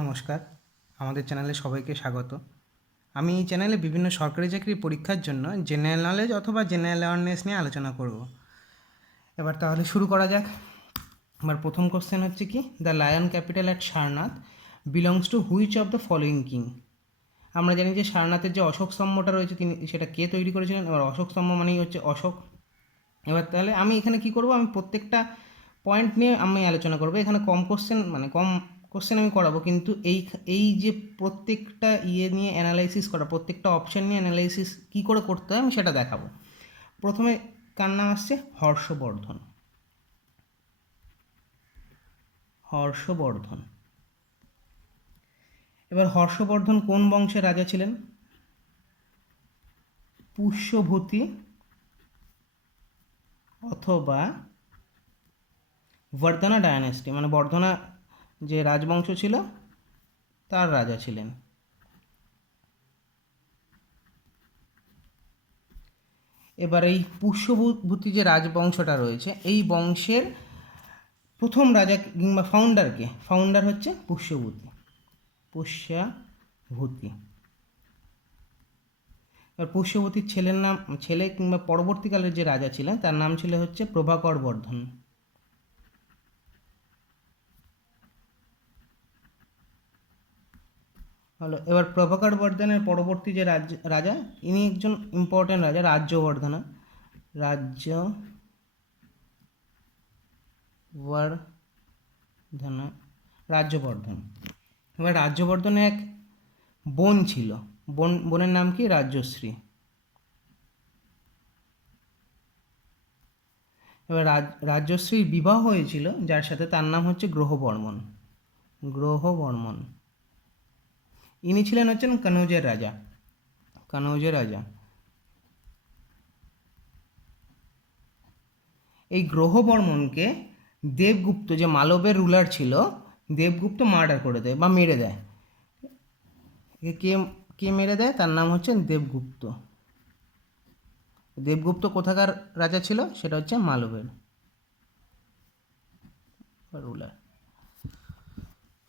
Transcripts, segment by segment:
নমস্কার, আমাদের চ্যানেলে সবাইকে স্বাগত। আমি এই চ্যানেলে বিভিন্ন সরকারি চাকরির পরীক্ষার জন্য জেনারেল নলেজ অথবা জেনারেল অ্যাওয়ারনেস নিয়ে আলোচনা করব। এবার তাহলে শুরু করা যাক। এবার প্রথম কোশ্চেন হচ্ছে কি, the lion capital at Sarnath belongs to which of the following king. আমরা জানি যে সারনাথের যে অশোক স্তম্ভটা রয়েছে তিনি সেটা কে তৈরি করেছিলেন। এবার অশোক স্তম্ভ মানেই হচ্ছে অশোক। এবার তাহলে আমি এখানে কি করব, আমি প্রত্যেকটা পয়েন্ট নিয়ে আমি আলোচনা করব। এখানে কম কোশ্চেন আমি করাবো, কিন্তু এই যে প্রত্যেকটা নিয়ে অ্যানালাইসিস করা, প্রত্যেকটা অপশান নিয়ে অ্যানালাইসিস কী করে করতে হয় আমি সেটা দেখাবো। প্রথমে কার নাম আসছে? হর্ষবর্ধন। হর্ষবর্ধন। এবার হর্ষবর্ধন কোন বংশের রাজা ছিলেন? পুষ্যভূতি অথবা বর্ধনা ডায়নেস্টি, মানে বর্ধনা যে রাজবংশ ছিল তার রাজা ছিলেন। এবার এই পুষ্যভূতি যে রাজবংশটা রয়েছে এই বংশের প্রথম রাজা কিংবা ফাউন্ডারকে, ফাউন্ডার হচ্ছে পুষ্যভূতি। এবার পুষ্যভূতির ছেলে কিংবা পরবর্তীকালের যে রাজা ছিলেন তার নাম ছিল হচ্ছে প্রভাকর বর্ধন। হলো। এবার প্রভাকর বর্ধনের পরবর্তী যে রাজা ইনি একজন ইম্পর্টেন্ট রাজা, রাজ্যবর্ধন। রাজ্যবর্ধন। এবার রাজ্যবর্ধনের এক বোন ছিল, বোনের নাম কি? রাজ্যশ্রী। এবার রাজ্যশ্রীর বিবাহ হয়েছিল যার সাথে, তার নাম হচ্ছে গ্রহবর্মণ। ইনি ছিলেন হচ্ছেন কনৌজের রাজা। এই গ্রহবর্মণকে দেবগুপ্ত, যে মালবের রুলার ছিল, দেবগুপ্ত মার্ডার করে দেয় বা মেরে দেয়। কে কে মেরে দেয়? তার নাম হচ্ছে দেবগুপ্ত। দেবগুপ্ত কোথাকার রাজা ছিল? সেটা হচ্ছে মালবের রুলার।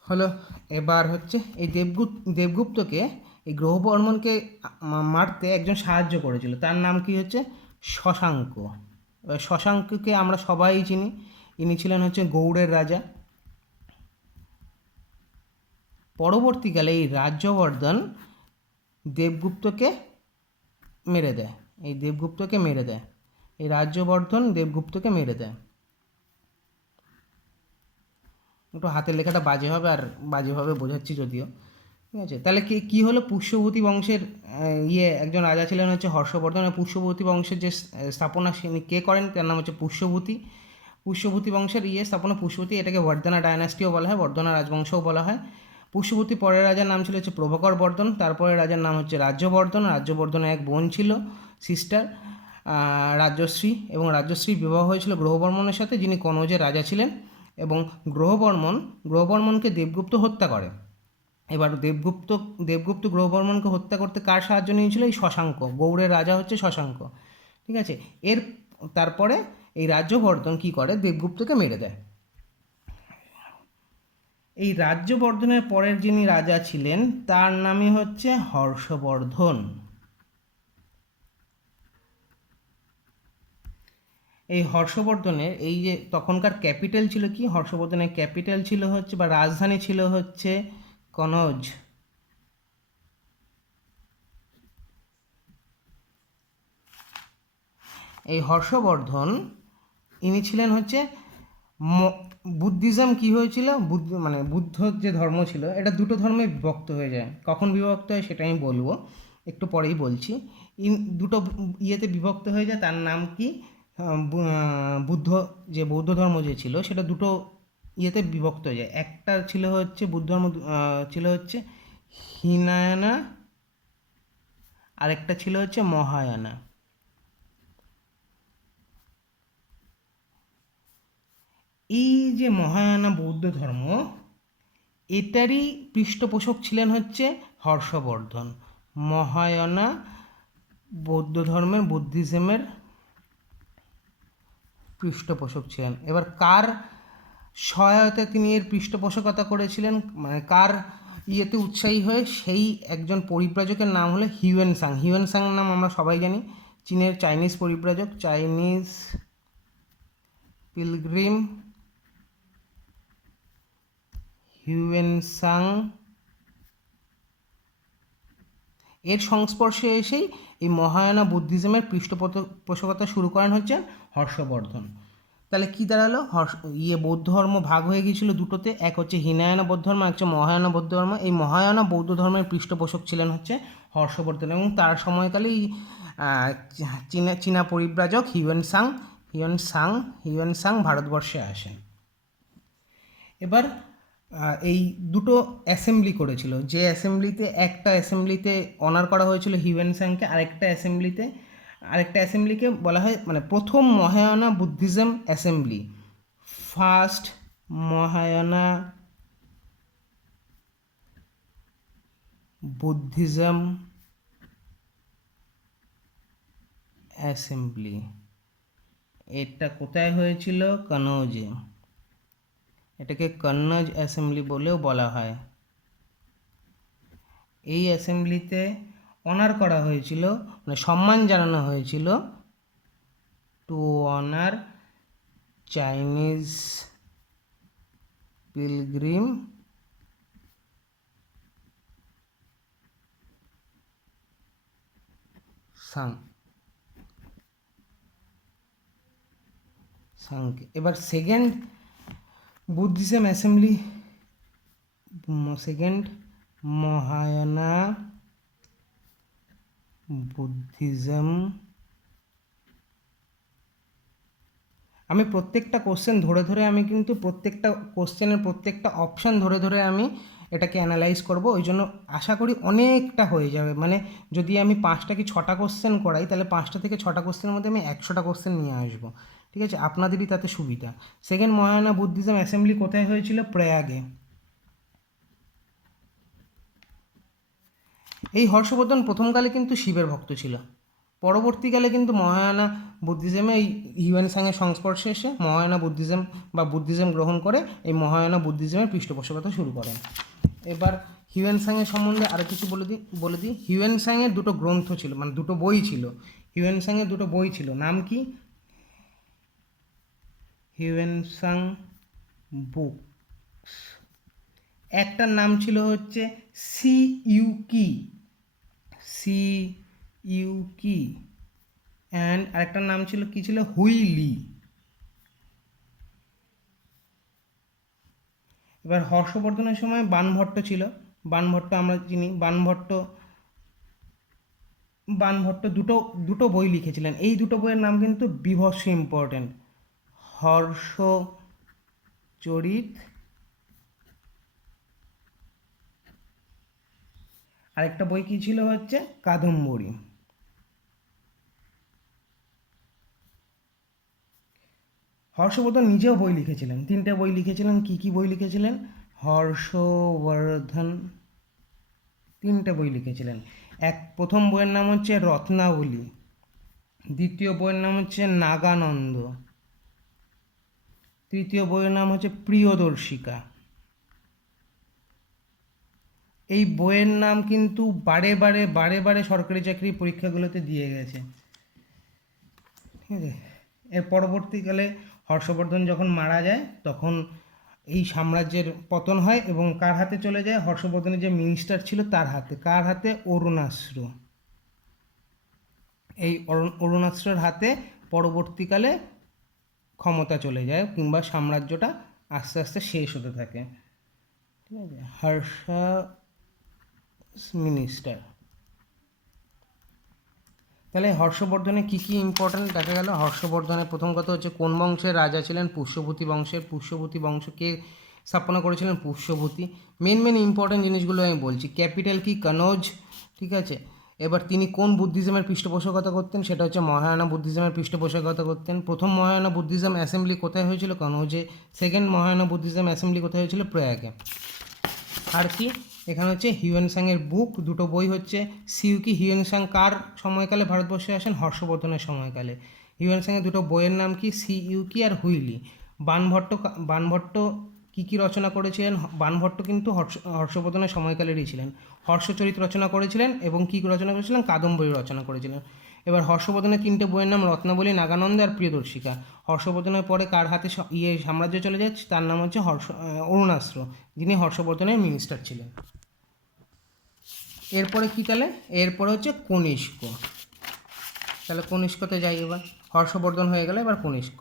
হলো। এবার হচ্ছে এই দেবগুপ্তকে, এই গ্রহবর্মণকে মারতে একজন সাহায্য করেছিল, তার নাম কি হচ্ছে? শশাঙ্ক। শশাঙ্ককে আমরা সবাই চিনি, ইনি ছিলেন হচ্ছে গৌড়ের রাজা। পরবর্তীকালে এই রাজ্যবর্ধন দেবগুপ্তকে মেরে দেয়। এই রাজ্যবর্ধন দেবগুপ্তকে মেরে দেয়। একটু হাতের লেখাটা বাজে হবে আর বাজেভাবে বোঝাচ্ছি যদিও, ঠিক আছে। তাহলে কি হলো? পুষ্যভূতি বংশের একজন রাজা ছিলেন হচ্ছে হর্ষবর্ধন। পুষ্যভূতি বংশের যে স্থাপনা কে করেন তার নাম হচ্ছে পুষ্যভূতি বংশের স্থাপনা পুষ্যভূতি। এটাকে বর্ধনা ডায়নাস্টিও বলা হয়, বর্ধনা রাজবংশও বলা হয়। পুষ্যভূতি পরের রাজার নাম ছিল হচ্ছে প্রভাকর বর্ধন, তারপরে রাজার নাম হচ্ছে রাজ্যবর্ধনের এক বোন ছিল, সিস্টার, রাজ্যশ্রী, এবং রাজ্যশ্রীর বিবাহ হয়েছিল গ্রহবর্মণের সাথে, যিনি কনৌজের রাজা ছিলেন। এবং গ্রহবর্মণকে দেবগুপ্ত হত্যা করে। এবার দেবগুপ্ত গ্রহবর্মণকে হত্যা করতে কার সাহায্য নিয়েছিল? এই শশাঙ্ক, গৌড়ের রাজা হচ্ছে শশাঙ্ক, ঠিক আছে। তারপরে এই রাজ্যবর্ধন কি করে? দেবগুপ্তকে মেরে দেয়। এই রাজ্যবর্ধনের পরের যিনি রাজা ছিলেন তার নামই হচ্ছে হর্ষবর্ধন। এই হর্ষবর্ধনের এই যে তখনকার ক্যাপিটাল ছিল কি? হর্ষবর্ধনের ক্যাপিটাল ছিল হচ্ছে বা রাজধানী ছিল হচ্ছে কনৌজ। এই হর্ষবর্ধন ইনি ছিলেন হচ্ছে বুদ্ধিজম কি হয়েছিল? মানে বুদ্ধ যে ধর্ম ছিল এটা দুটো ধর্মে বিভক্ত হয়ে যায়। কখন বিভক্ত হয় সেটা আমি বলবো, একটু পরেই বলছি। দুটো বিভক্ত হয়ে যায়, তার নাম কি? বৌদ্ধ ধর্ম যে ছিল সেটা দুটো বিভক্ত হয়ে যায়। একটা ছিল হচ্ছে বুদ্ধ ধর্ম, ছিল হচ্ছে হীনায়ানা, আরেকটা ছিল হচ্ছে মহায়ানা। এই যে মহায়ানা বৌদ্ধ ধর্ম, এটারই পৃষ্ঠপোষক ছিলেন হচ্ছে হর্ষবর্ধন। মহায়ানা বৌদ্ধ ধর্মের, বুদ্ধিজমের পৃষ্ঠপোষক ছিলেন। এবার কার সহায়তা তিনি এর পৃষ্ঠপোষকতা করেছিলেন, মানে কার ইয়েতে উৎসাহী হয়ে, সেই একজন পরিব্রাজকের নাম হলো হিউয়েনসাং। হিউয়েনসাং নাম আমরা সবাই জানি, চীনের চাইনিজ পরিব্রাজক, চাইনিজ পিলগ্রিম হিউয়েনসাং। এর সংস্পর্শে এসেই এই মহায়ানা বুদ্ধিজমের পৃষ্ঠপোষকতা শুরু করেন হচ্ছেন হর্ষবর্ধন। তাহলে কী দাঁড়ালো, বৌদ্ধ ধর্ম ভাগ হয়ে গিয়েছিল দুটোতে, এক হচ্ছে হীনায়ানা বৌদ্ধ ধর্ম, এক হচ্ছে মহায়ানা বৌদ্ধ ধর্ম। এই মহায়ানা বৌদ্ধ ধর্মের পৃষ্ঠপোষক ছিলেন হচ্ছে হর্ষবর্ধন, এবং তার সময়কালেই চীনা পরিব্রাজক হিউয়েনসাং ভারতবর্ষে আসেন। এবার এই দুটো অ্যাসেম্বলি করেছিল, যে একটা অ্যাসেম্বলিতে অনার করা হয়েছিল হিউয়েনসাংকে, আরেকটা অ্যাসেম্বলিকে বলা হয়, মানে প্রথম Mahayana Buddhism assembly, first Mahayana Buddhism assembly. এটা কোথায় হয়েছিল? কনৌজে। এটাকে কন্নজ অ্যাসেম্বলি বলেও বলা হয়। এই অ্যাসেম্বলিতে অনার করা হয়েছিল, মানে সম্মান জানানো হয়েছিল, টু অনার চাইনিজ পিলগ্রিম সাংকে। এবার second Buddhism assembly, second Mahayana Buddhism. আমি প্রত্যেকটা কোশ্চেন ধরে আমি কিন্তু প্রত্যেকটা কোশ্চেনের প্রত্যেকটা অপশান ধরে আমি এটাকে অ্যানালাইজ করব, ওই জন্য আশা করি অনেকটা হয়ে যাবে। মানে যদি আমি 5টা কি 6টা কোশ্চেন করাই, তাহলে 5টা থেকে 6টা কোশ্চেনের মধ্যে আমি 100টা কোশ্চেন নিয়ে আসবো, ঠিক আছে? আপনাদেরই তাতে সুবিধা। সেকেন্ড মহায়ানা বুদ্ধিজম অ্যাসেম্বলি কোথায় হয়েছিল? প্রয়াগে। এই হর্ষবর্ধন প্রথমকালে কিন্তু শিবের ভক্ত ছিল, পরবর্তীকালে কিন্তু মহায়ানা বুদ্ধিজমে এই হিউয়েনসাংয়ের সংস্পর্শে এসে মহায়ানা বুদ্ধিজম বা বুদ্ধিজম গ্রহণ করে এই মহায়ানা বুদ্ধিজমের পৃষ্ঠপোষকতা শুরু করেন। এবার হিউয়েনসাংয়ের সম্বন্ধে আরও কিছু বলে দিই। হিউয়েনসাংয়ের দুটো গ্রন্থ ছিল, মানে দুটো বই ছিল। হিউয়েনসাংয়ের দুটো বই ছিল, নাম কি? Hiuen Tsang books. একটার নাম ছিল হচ্ছে সিইউকি অ্যান্ড আরেকটার নাম ছিল কি ছিল? হুইলি। এবার হর্ষবর্ধনের সময় বাণভট্ট ছিল। বাণভট্ট আমরা চিনি, বাণভট্ট দুটো বই লিখেছিলেন। এই দুটো বইয়ের নাম কিন্তু বিভৎস ইম্পর্টেন্ট, হর্ষচরিত, আরেকটা বই কি ছিল হচ্ছে কাদম্বরী। হর্ষবর্ধন নিজেও বই লিখেছিলেন, 3টে বই লিখেছিলেন। কি বই লিখেছিলেন? হর্ষবর্ধন 3টে বই লিখেছিলেন। প্রথম বইয়ের নাম হচ্ছে রত্নাবলী, দ্বিতীয় বইয়ের নাম হচ্ছে নাগানন্দ, তৃতীয় বইয়ের নাম হচ্ছে প্রিয়দর্শিকা। এই বইয়ের নাম কিন্তু বারে সরকারি চাকরি পরীক্ষাগুলোতে দিয়ে গেছে, ঠিক আছে? এর পরবর্তীকালে হর্ষবর্ধন যখন মারা যায়, তখন এই সাম্রাজ্যের পতন হয় এবং কার হাতে চলে যায়? হর্ষবর্ধনের যে মিনিস্টার ছিল তার হাতে। কার হাতে? অরুণাশ্র। এই অরুণাশ্রর হাতে পরবর্তীকালে ক্ষমতা চলে যায়, কিংবা সাম্রাজ্যটা আস্তে আস্তে শেষ হতে থাকে, ঠিক আছে? হর্ষ মিনিস্টার। তাহলে হর্ষবর্ধনে কী ইম্পর্ট্যান্ট দেখা গেল? হর্ষবর্ধনের প্রথম কথা হচ্ছে কোন বংশের রাজা ছিলেন? পুষ্যভূতি বংশের। পুষ্যভূতি বংশকে স্থাপনা করেছিলেন পুষ্যভূতি। মেন ইম্পর্ট্যান্ট জিনিসগুলো আমি বলছি। ক্যাপিটাল কি? কনৌজ, ঠিক আছে? এবার তিনি কোন বুদ্ধিজমের পৃষ্ঠপোষকতা করতেন? সেটা হচ্ছে মহায়ানা বুদ্ধিজমের পৃষ্ঠপোষকতা করতেন। প্রথম মহায়ানা বুদ্ধিজম অ্যাসেম্বলি কোথায় হয়েছিল? কনৌজে। সেকেন্ড মহায়ানা বুদ্ধিজম অ্যাসেম্বলি কোথায় হয়েছিল? প্রয়াগে। আর কি এখানে হচ্ছে হিউয়েনসাংয়ের বুক, দুটো বই হচ্ছে সিইউকি। হিউয়েনসাং কার সময়কালে ভারতবর্ষে আসেন? হর্ষবর্ধনের সময়কালে। হিউয়েনসাংয়ের দুটো বইয়ের নাম কি? সিইউকি আর হুইলি। বাণভট্ট কী রচনা করেছিলেন? বাণভট্ট কিন্তু হর্ষবর্ধনের সময়কালেরই ছিলেন। হর্ষচরিত রচনা করেছিলেন এবং কী রচনা করেছিলেন? কাদম্বরী রচনা করেছিলেন। এবার হর্ষবর্ধনের 3টে বইয়ের নাম রত্নাবলী, নাগানন্দ আর প্রিয়দর্শিকা। হর্ষবর্ধনের পরে কার হাতে সাম্রাজ্য চলে যায়? তার নাম হচ্ছে অরুণাশ্র, যিনি হর্ষবর্ধনের মিনিস্টার ছিলেন। এরপরে কি তাহলে? এরপরে হচ্ছে কনিষ্ক। তাহলে কনিষ্কতে যাই এবার। হর্ষবর্ধন হয়ে গেল, এবার কনিষ্ক।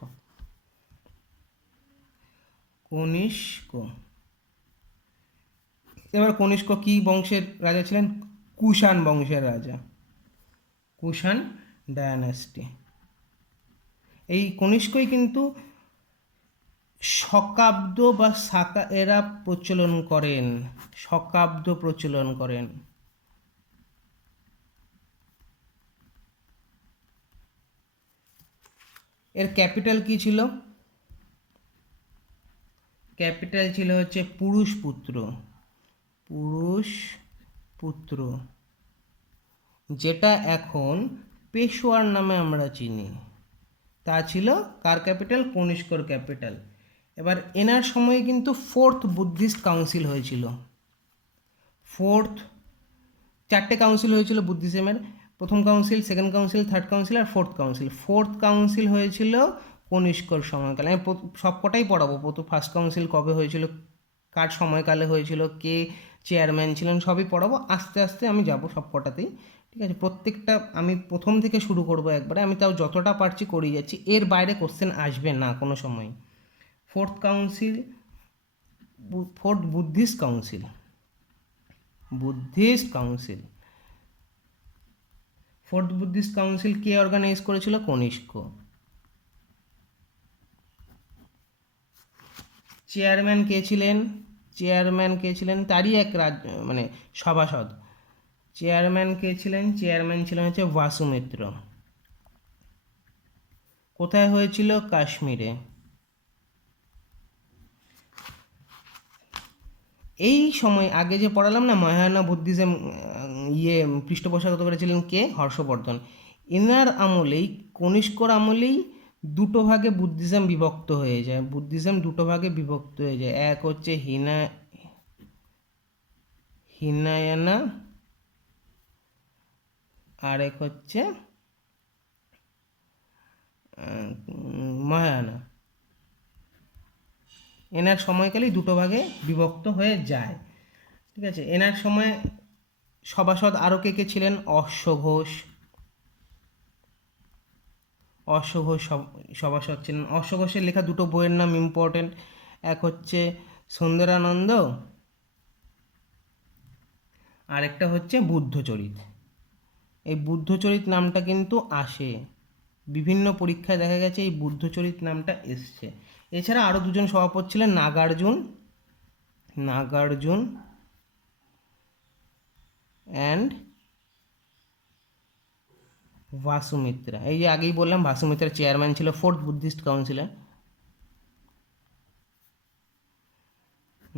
এবার কনিষ্ক কি বংশের রাজা ছিলেন? কুষাণ বংশের রাজা, কুষাণ ডায়ানাস্টি। এই কনিষ্কই কিন্তু শকাব্দ বা সাকা এরা প্রচলন করেন, শকাব্দ প্রচলন করেন। এর ক্যাপিটাল কি ছিল? ক্যাপিটাল ছিল হচ্ছে পুরুষপুত্র, যেটা এখন পেশোয়ার নামে আমরা চিনি। তা ছিল কার ক্যাপিটাল? কনিষ্কর ক্যাপিটাল। এবার এনার সময়ে কিন্তু 4th বুদ্ধিস্ট কাউন্সিল হয়েছিল। 4টে কাউন্সিল হয়েছিল বুদ্ধিজমের। প্রথম council, second council, third council আর ফোর্থ কাউন্সিল। 4th কাউন্সিল হয়েছিল কনিষ্কর সময়কালে। আমি সবকটাই পড়াবো। ফার্স্ট কাউন্সিল কবে হয়েছিল, কার সময়কালে হয়েছিল, কে চেয়ারম্যান ছিলেন, সবই পড়াবো। আস্তে আস্তে আমি যাব সবকটাতেই, ঠিক আছে? প্রত্যেকটা আমি প্রথম থেকে শুরু করব একবারে। আমি তাও যতটা পারছি করেই যাচ্ছি, এর বাইরে কোশ্চেন আসবে না কোনো সময়। ফোর্থ বুদ্ধিস্ট কাউন্সিল কে অর্গানাইজ করেছিল? কনিষ্ক। চেয়ারম্যান কে ছিলেন? তারই এক মানে সভাসদ। চেয়ারম্যান কে ছিলেন? চেয়ারম্যান ছিলেন হচ্ছে বাসুমিত্র। কোথায় হয়েছিল? কাশ্মীরে। এই সময় আগে যে পড়ালাম না, মহায়ানা বুদ্ধিজম পৃষ্ঠপোষকতা করেছিলেন কে? হর্ষবর্ধন। এনার আমলেই, কনিষ্কর আমলেই দুটো ভাগে বুদ্ধিজম বিভক্ত হয়ে যায়। এক হচ্ছে হিনায়ানা, আর এক হচ্ছে মহায়ানা। এনার সময়কালেই দুটো ভাগে বিভক্ত হয়ে যায়, ঠিক আছে? এনার সময় সভাসদ আরও কে ছিলেন? অশ্বঘোষ সভাসদ ছিলেন। অশ্বঘোষের লেখা দুটো বইয়ের নাম ইম্পর্টেন্ট। এক হচ্ছে সুন্দরানন্দ, আর একটা হচ্ছে বুদ্ধচরিত। এই বুদ্ধচরিত নামটা কিন্তু আসে বিভিন্ন পরীক্ষায়, দেখা গেছে এই বুদ্ধচরিত নামটা এসছে। এছাড়া আরও দুজন সভাপতি ছিলেন, নাগার্জুন অ্যান্ড ভাসুমিত্রা। এই যে আগেই বললাম, ভাসুমিত্রা চেয়ারম্যান ছিল 4th বুদ্ধিস্ট কাউন্সিলের।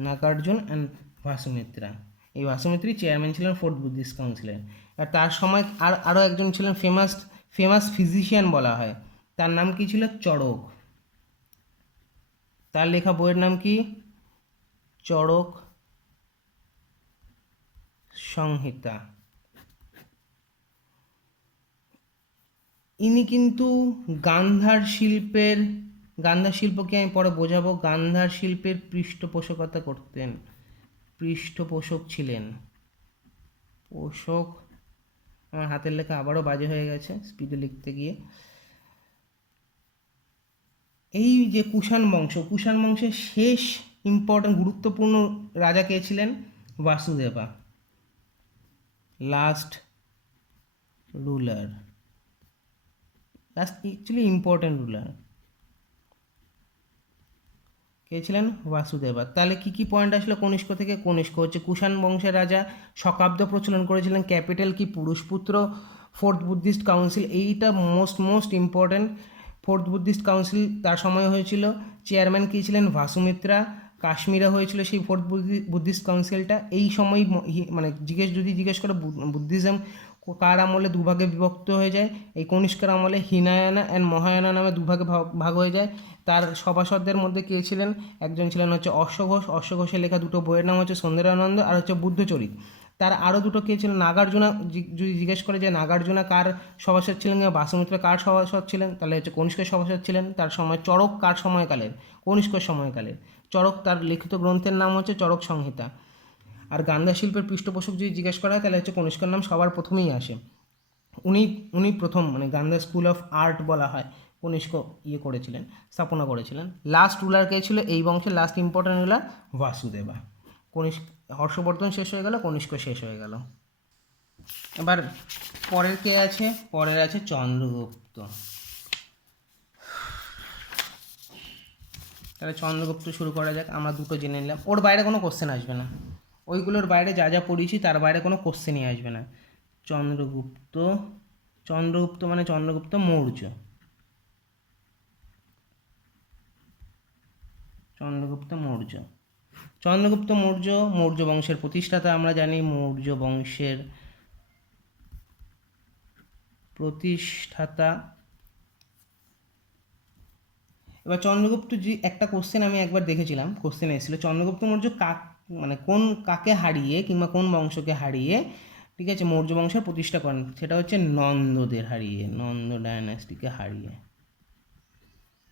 নাগার্জুন অ্যান্ড ভাসুমিত্রা, এই ভাসুমিত্রই চেয়ারম্যান ছিলেন 4th বুদ্ধিস্ট কাউন্সিলের। আর তার সময় আরও একজন ছিলেন ফেমাস ফিজিশিয়ান বলা হয়, তার নাম কি ছিল? চড়ক। তার লেখা বইয়ের নাম কি? চড়ক সংহিতা। ইনি কিন্তু গান্ধার শিল্পকে আমি পরে বোঝাবো। গান্ধার শিল্পের পৃষ্ঠপোষকতা করতেন, পৃষ্ঠপোষক ছিলেন। আমার হাতের লেখা আবারও বাজে হয়ে গেছে স্পিডে লিখতে গিয়ে। এই যে কুষাণ বংশের শেষ ইম্পর্টেন্ট গুরুত্বপূর্ণ রাজা কে ছিলেন? Vasudeva, last actually important ruler কে ছিলেন? বাসুদেবা। তাহলে কি পয়েন্ট আসলো কনিষ্ক থেকে? কনিষ্ক হচ্ছে কুষাণ বংশের রাজা, শকাব্দ প্রচলন করেছিলেন, ক্যাপিটাল কি? পুরুষপুত্র। 4th বুদ্ধিস্ট কাউন্সিল, এইটা most important. 4th Buddhist council তার সময় হয়েছিল। চেয়ারম্যান কী ছিলেন? ভাসুমিত্রা। কাশ্মীরে হয়েছিল সেই 4th বুদ্ধিস্ট কাউন্সিলটা। এই সময় মানে জিজ্ঞেস করে বুদ্ধিজম কার আমলে দুভাগে বিভক্ত হয়ে যায়? এই কনিষ্কের আমলে হীনায়না অ্যান্ড মহায়ানা নামে দুভাগে ভাগ হয়ে যায়। তার সভাসদদের মধ্যে কে ছিলেন? একজন ছিলেন হচ্ছে অশ্বঘোষ। অশ্বঘোষের লেখা দুটো বইয়ের নাম হচ্ছে সৌন্দর্যানন্দ আর হচ্ছে বুদ্ধচরিত। তার আরও দুটো কে ছিলেন? নাগার্জুনা। যদি জিজ্ঞেস করে যে নাগার্জুনা কার সভাসদ ছিলেন বা বাসুমিত্র কার সভাসদ ছিলেন, তাহলে হচ্ছে কনিষ্কের সভাসদ ছিলেন। তার সময় চরক কার সময়কালের? কনিষ্কের সময়কালের। চরক, তার লিখিত গ্রন্থের নাম হচ্ছে চরক সংহিতা। আর গান্ধা শিল্পের পৃষ্ঠপোষক যদি জিজ্ঞেস করা হয়, তাহলে হচ্ছে কনিষ্কের নাম সবার প্রথমেই আসে। উনি উনি প্রথম, মানে গান্ধা স্কুল অফ আর্ট বলা হয়, কনিষ্ক করেছিলেন, স্থাপনা করেছিলেন। লাস্ট রুলার কে ছিল এই বংশের? Last important ruler Vasudeva. Kanishka, Harshavardhana শেষ হয়ে গেল, কনিষ্ক শেষ হয়ে গেল। এবার পরের কে আছে? পরের আছে চন্দ্রগুপ্ত। তাহলে চন্দ্রগুপ্ত শুরু করা যাক। আমরা দুটো জেনে নিলাম, ওর বাইরে কোনো কোশ্চেন আসবে না, ওইগুলোর বাইরে যা যা পড়িয়েছি তার বাইরে কোনো কোশ্চেনই আসবে না। চন্দ্রগুপ্ত, চন্দ্রগুপ্ত মানে চন্দ্রগুপ্ত মৌর্য। চন্দ্রগুপ্ত মৌর্য, চন্দ্রগুপ্ত মৌর্য মৌর্য বংশের প্রতিষ্ঠাতা। আমরা জানি মৌর্য বংশের প্রতিষ্ঠাতা। এবার চন্দ্রগুপ্ত যে একটা কোশ্চেন আমি একবার দেখেছিলাম, কোশ্চেন এসেছিল, চন্দ্রগুপ্ত মৌর্য মানে কোন কাকে হারিয়ে কিংবা কোন বংশকে হারিয়ে, ঠিক আছে, মৌর্য বংশের প্রতিষ্ঠা করেন? সেটা হচ্ছে নন্দদের হারিয়ে, নন্দ ডায়নাস্টিকে হারিয়ে।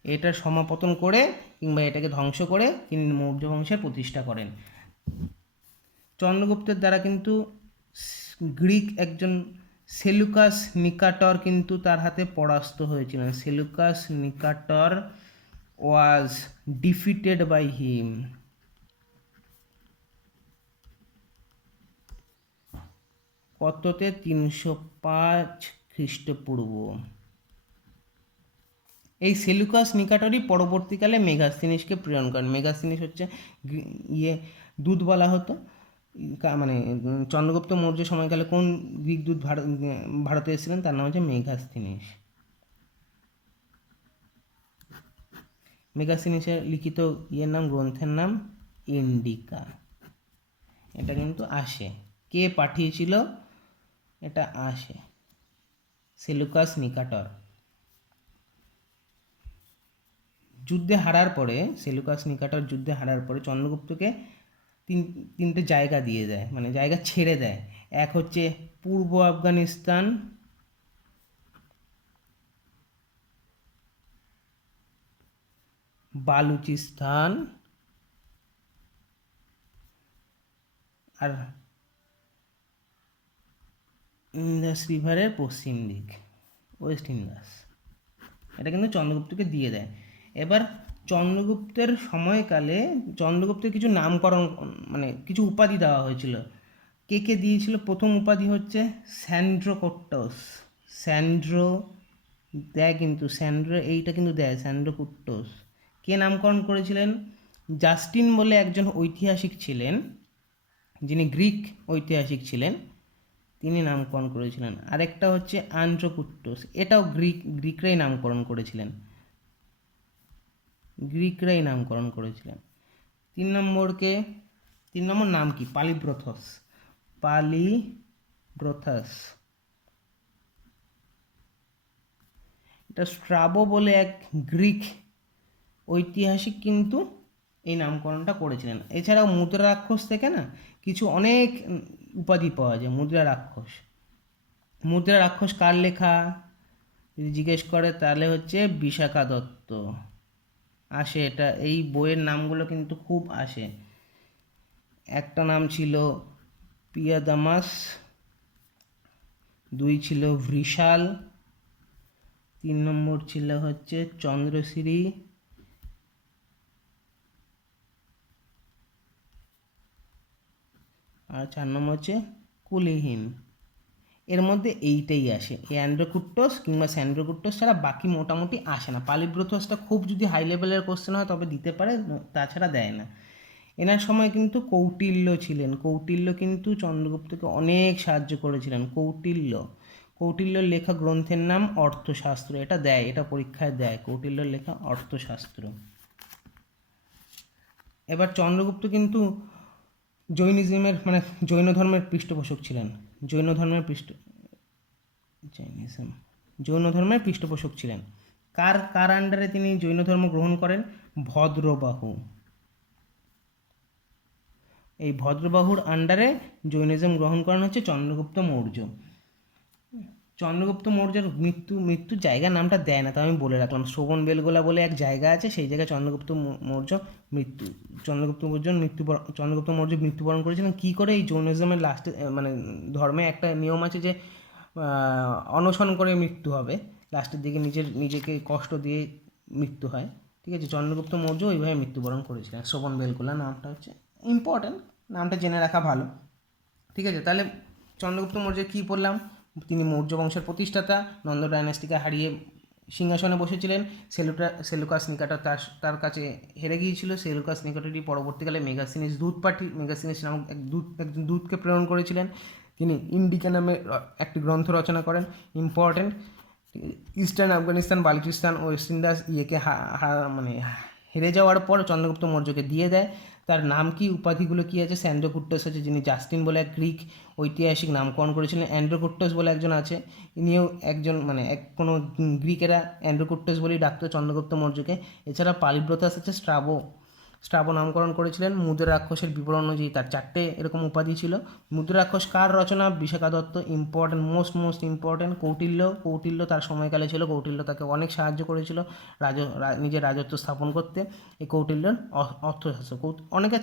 এটার সমাপতন করে কিংবা এটাকে ধ্বংস করে তিনি মৌর্য বংশের প্রতিষ্ঠা করেন। চন্দ্রগুপ্তের দ্বারা কিন্তু গ্রিক একজন সেলুকাস নিকাটর কিন্তু তার হাতে পরাস্ত হয়েছিলেন। Seleucus Nicator was defeated by him. কততে? 305 খ্রিস্টপূর্ব। এই সেলুকাস নিকাটরই পরবর্তীকালে মেগাস্তিনিসকে প্রেরণ করেন। মেগাস্তিনিস হচ্ছে দূত বলা হতো, মানে চন্দ্রগুপ্ত মৌর্য সময়কালে কোন গ্রিক দূত ভারতে এসেছিলেন, তার নাম হচ্ছে মেগাস্তিনিস। মেগাস্তিনিসের লিখিত নাম, গ্রন্থের নাম ইন্ডিকা। এটা কিন্তু আসে, কে পাঠিয়েছিল এটা আসে, সেলুকাস নিকাটর। যুদ্ধে হারার পরে, সেলুকাস নিকাটর যুদ্ধে হারার পরে চন্দ্রগুপ্তকে তিনটে জায়গা দিয়ে দেয়, মানে জায়গা ছেড়ে দেয়। এক হচ্ছে পূর্ব আফগানিস্তান, বালুচিস্তান আর ইন্দাস রিভারের পশ্চিম দিক, ওয়েস্ট ইন্দাস। এটা কিন্তু চন্দ্রগুপ্তকে দিয়ে দেয়। এবার চন্দ্রগুপ্তের সময়কালে চন্দ্রগুপ্তের কিছু নামকরণ, মানে কিছু উপাধি দেওয়া হয়েছিল। কে কে দিয়েছিল? প্রথম উপাধি হচ্ছে স্যান্ড্রোকোট্টস। স্যান্ড্রো দেয় কিন্তু, স্যান্ড্রো এইটা কিন্তু দেয়, স্যান্ড্রোকুট্টস। কে নামকরণ করেছিলেন? জাস্টিন বলে একজন ঐতিহাসিক ছিলেন, যিনি গ্রিক ঐতিহাসিক ছিলেন, তিনি নামকরণ করেছিলেন। আরেকটা হচ্ছে আন্ড্রোকুট্টস, এটাও গ্রিকরাই নামকরণ করেছিলেন, গ্রিকরাই নামকরণ করেছিলেন। 3 নম্বরকে, 3 নম্বর নাম কি? পালিব্রথস। পালিব্রথাস। এটা স্ট্রাবো বলে এক গ্রিক ঐতিহাসিক কিন্তু এই নামকরণটা করেছিলেন। এছাড়াও মুদ্রা রাক্ষস থেকে না কিছু অনেক উপাধি পাওয়া যায়। মুদ্রা রাক্ষস, মুদ্রা রাক্ষস কার লেখা যদি জিজ্ঞেস করে, তাহলে হচ্ছে বিশাখা দত্ত। আসে এটা, এই বইয়ের নামগুলো কিন্তু খুব আসে। একটা নাম ছিল পিয়াদামাস, 2 ছিল ভৃশাল, 3 নম্বর ছিল হচ্ছে চন্দ্রশ্রী, আর 4 নম্বর হচ্ছে কুলিহীন। এর মধ্যে এইটাই আসে, এই অ্যান্ড্রোকুট্টস কিংবা স্যান্ড্রোকুট্টস ছাড়া বাকি মোটামুটি আসে না। পালিব্রথসটা খুব যদি হাই লেভেলের কোশ্চেন হয় তবে দিতে পারে, তাছাড়া দেয় না। এনার সময় কিন্তু কৌটিল্য ছিলেন। কৌটিল্য কিন্তু চন্দ্রগুপ্তকে অনেক সাহায্য করেছিলেন। কৌটিল্যর লেখা গ্রন্থের নাম অর্থশাস্ত্র। এটা দেয়, এটা পরীক্ষায় দেয়, কৌটিল্যর লেখা অর্থশাস্ত্র। এবার চন্দ্রগুপ্ত কিন্তু জৈনিজমের, মানে জৈন ধর্মের পৃষ্ঠপোষক ছিলেন। জৈন ধর্মের জৈনিজম, জৈন ধর্মের পৃষ্ঠপোষক ছিলেন। কার কার আন্ডারে তিনি জৈন ধর্ম গ্রহণ করেন? ভদ্রবাহু। এই ভদ্রবাহুর আন্ডারে জৈনিজম গ্রহণ করানো হচ্ছে চন্দ্রগুপ্ত মৌর্য। চন্দ্রগুপ্ত মৌর্যের মৃত্যুর জায়গার নামটা দেয় না, তো আমি বলে রাখলাম। শ্রবণ বেলগোলা বলে এক জায়গা আছে, সেই জায়গায় চন্দ্রগুপ্ত মৌর্য মৃত্যুবরণ করেছিলেন। কী করে? এই জৈনিজমের লাস্টে মানে ধর্মে একটা নিয়ম আছে যে অনশন করে মৃত্যু হবে, লাস্টের দিকে নিজেকে কষ্ট দিয়ে মৃত্যু হয়। ঠিক আছে, চন্দ্রগুপ্ত মৌর্য ওইভাবে মৃত্যুবরণ করেছিলেন। শ্রবণ বেলগোলা নামটা হচ্ছে ইম্পর্ট্যান্ট, নামটা জেনে রাখা ভালো। ঠিক আছে, তাহলে চন্দ্রগুপ্ত মৌর্য কী পড়লাম? তিনি মৌর্য বংশের প্রতিষ্ঠাতা, নন্দ ডাইনাস্টিকে হারিয়ে সিংহাসনে বসেছিলেন। সেলুকাস নিকাটর তার কাছে হেরে গিয়েছিল। সেলুকাস নিকাটরই পরবর্তীকালে মেগাসিনিস নামক একজন দূতকে প্রেরণ করেছিলেন। তিনি ইন্ডিকা নামে একটি গ্রন্থ রচনা করেন, ইম্পর্ট্যান্ট। ইস্টার্ন আফগানিস্তান, বালুচিস্তান ও ওয়েস্ট ইন্ডিজ মানে হেরে যাওয়ার পর চন্দ্রগুপ্ত মৌর্যকে দিয়ে দেয়। তার নাম কি, উপাধিগুলো কী আছে? স্যান্ড্রোকুট্টস আছে, যিনি জাস্টিন বলে এক গ্রিক ঐতিহাসিক নামকরণ করেছিলেন। অ্যান্ড্রোকুট্টস বলে একজন আছে, ইনিও একজন মানে কোনো গ্রিকেরা অ্যান্ড্রোকুট্টস বলেই ডাকতো চন্দ্রগুপ্ত মৌর্যকে। এছাড়া পালিব্রতাস আছে, স্ট্রাবো নামকরণ করেছিলেন। মুদ্রা রাক্ষসের বিবরণ অনুযায়ী তার 4টে এরকম উপাধি ছিল। মুদ্রা রাক্ষস কার রচনা? Vishakhadatta. Important, most important. Kautilya তার সময়কালে ছিল। কৌটিল্য তাকে অনেক সাহায্য করেছিল নিজের রাজত্ব স্থাপন করতে। এই কৌটিল্যর অর্থশাস্ত্র, অনেকে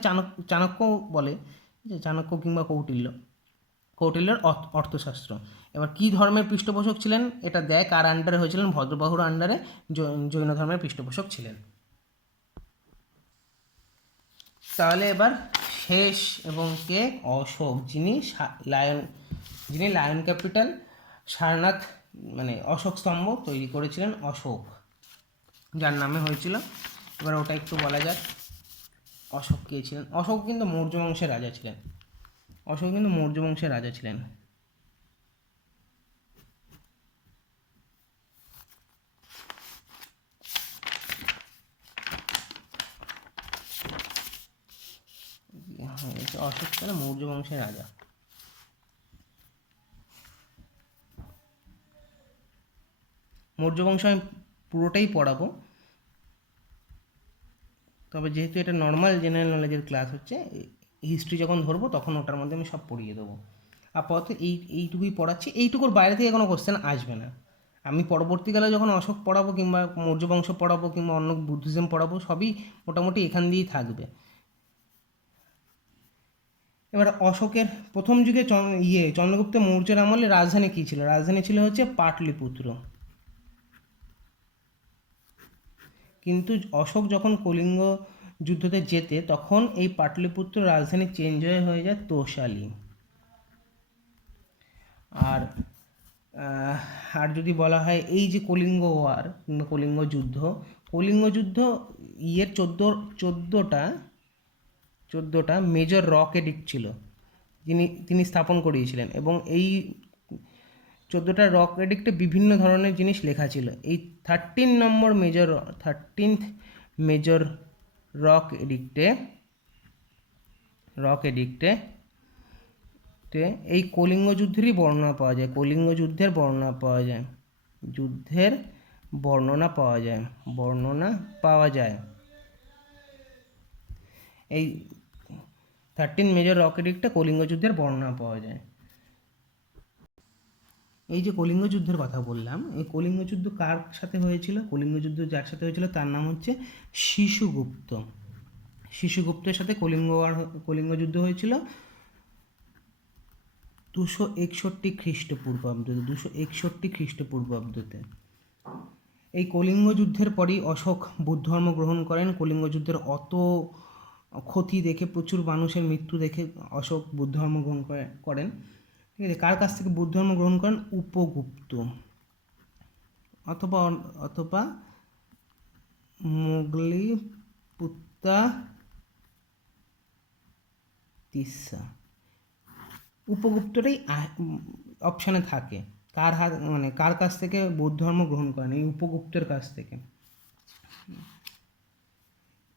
চাণক্য বলে, যে চাণক্য কিংবা কৌটিল্যর অর্থশাস্ত্র। এবার কী ধর্মের পৃষ্ঠপোষক ছিলেন এটা দেয়, কার আন্ডারে হয়েছিলেন? ভদ্রবাহুর আন্ডারে জৈন ধর্মের পৃষ্ঠপোষক ছিলেন। তাহলে এবার শেষ এবং কে? অশোক, যিনি লায়ন ক্যাপিটাল সারনাথ মানে অশোক স্তম্ভ তৈরি করেছিলেন, অশোক যার নামে হয়েছিল। এবার ওটা একটু বলা যাক, অশোক কে ছিলেন? অশোক কিন্তু মৌর্য বংশের রাজা ছিলেন। অশোক ছিল মৌর্য বংশের রাজা। মৌর্য বংশ আমি পুরোটাই পড়াবো, তবে যেহেতু এটা নর্মাল জেনারেল নলেজের ক্লাস হচ্ছে, হিস্ট্রি যখন ধরবো তখন ওটার মধ্যে আমি সব পড়িয়ে দেবো। আপাতত এইটুকুই পড়াচ্ছি, এইটুকুর বাইরে থেকে কোনো কোশ্চেন আসবে না। আমি পরবর্তীকালে যখন অশোক পড়াবো কিংবা মৌর্য বংশ পড়াবো কিংবা অন্য বুদ্ধিজম পড়াবো, সবই মোটামুটি এখান দিয়েই থাকবে। এবার অশোকের প্রথম যুগে চন্দ্রগুপ্ত মৌর্যের আমলে রাজধানী কী ছিল? রাজধানী ছিল হচ্ছে পাটলিপুত্র। কিন্তু অশোক যখন কলিঙ্গ যুদ্ধতে জেতে, তখন এই পাটলিপুত্র রাজধানী চেঞ্জ হয়ে যায় তোষালি। আর যদি বলা হয় এই যে কলিঙ্গ ওয়ার কিংবা কলিঙ্গ যুদ্ধ চোদ্দোটা মেজর রক এডিক্ট ছিল, তিনি স্থাপন করিয়েছিলেন। এবং এই 14টা রক এডিক্টে বিভিন্ন ধরনের জিনিস লেখা ছিল। এই 13th মেজর রক এডিক্টে এই কলিঙ্গ যুদ্ধেরই বর্ণনা পাওয়া যায়। এই 13 মেজর রক এডিক্টে কলিঙ্গ যুদ্ধের বর্ণনা পাওয়া যায়। এই যে কলিঙ্গ যুদ্ধের কথা বললাম, এই কলিঙ্গ যুদ্ধ কার সাথে হয়েছিল? কলিঙ্গ যুদ্ধ যার সাথে হয়েছিল তার নাম হচ্ছে শিশুগুপ্তের সাথে কলিঙ্গ যুদ্ধ হয়েছিল 261 খ্রিস্টপূর্বাব্দতে। এই কলিঙ্গ যুদ্ধের পরই অশোক বুদ্ধ ধর্ম গ্রহণ করেন। কলিঙ্গ যুদ্ধের অত ক্ষতি দেখে, প্রচুর মানুষের মৃত্যু দেখে অশোক বুদ্ধ ধর্ম গ্রহণ করেন। ঠিক আছে, কার কাছ থেকে বুদ্ধ ধর্ম গ্রহণ করেন? উপগুপ্ত অথবা মোগলি পুত্তা তিস্সা। উপগুপ্তটাই অপশানে থাকে। কার কাছ থেকে বৌদ্ধ ধর্ম গ্রহণ করেন? এই উপগুপ্তের কাছ থেকে।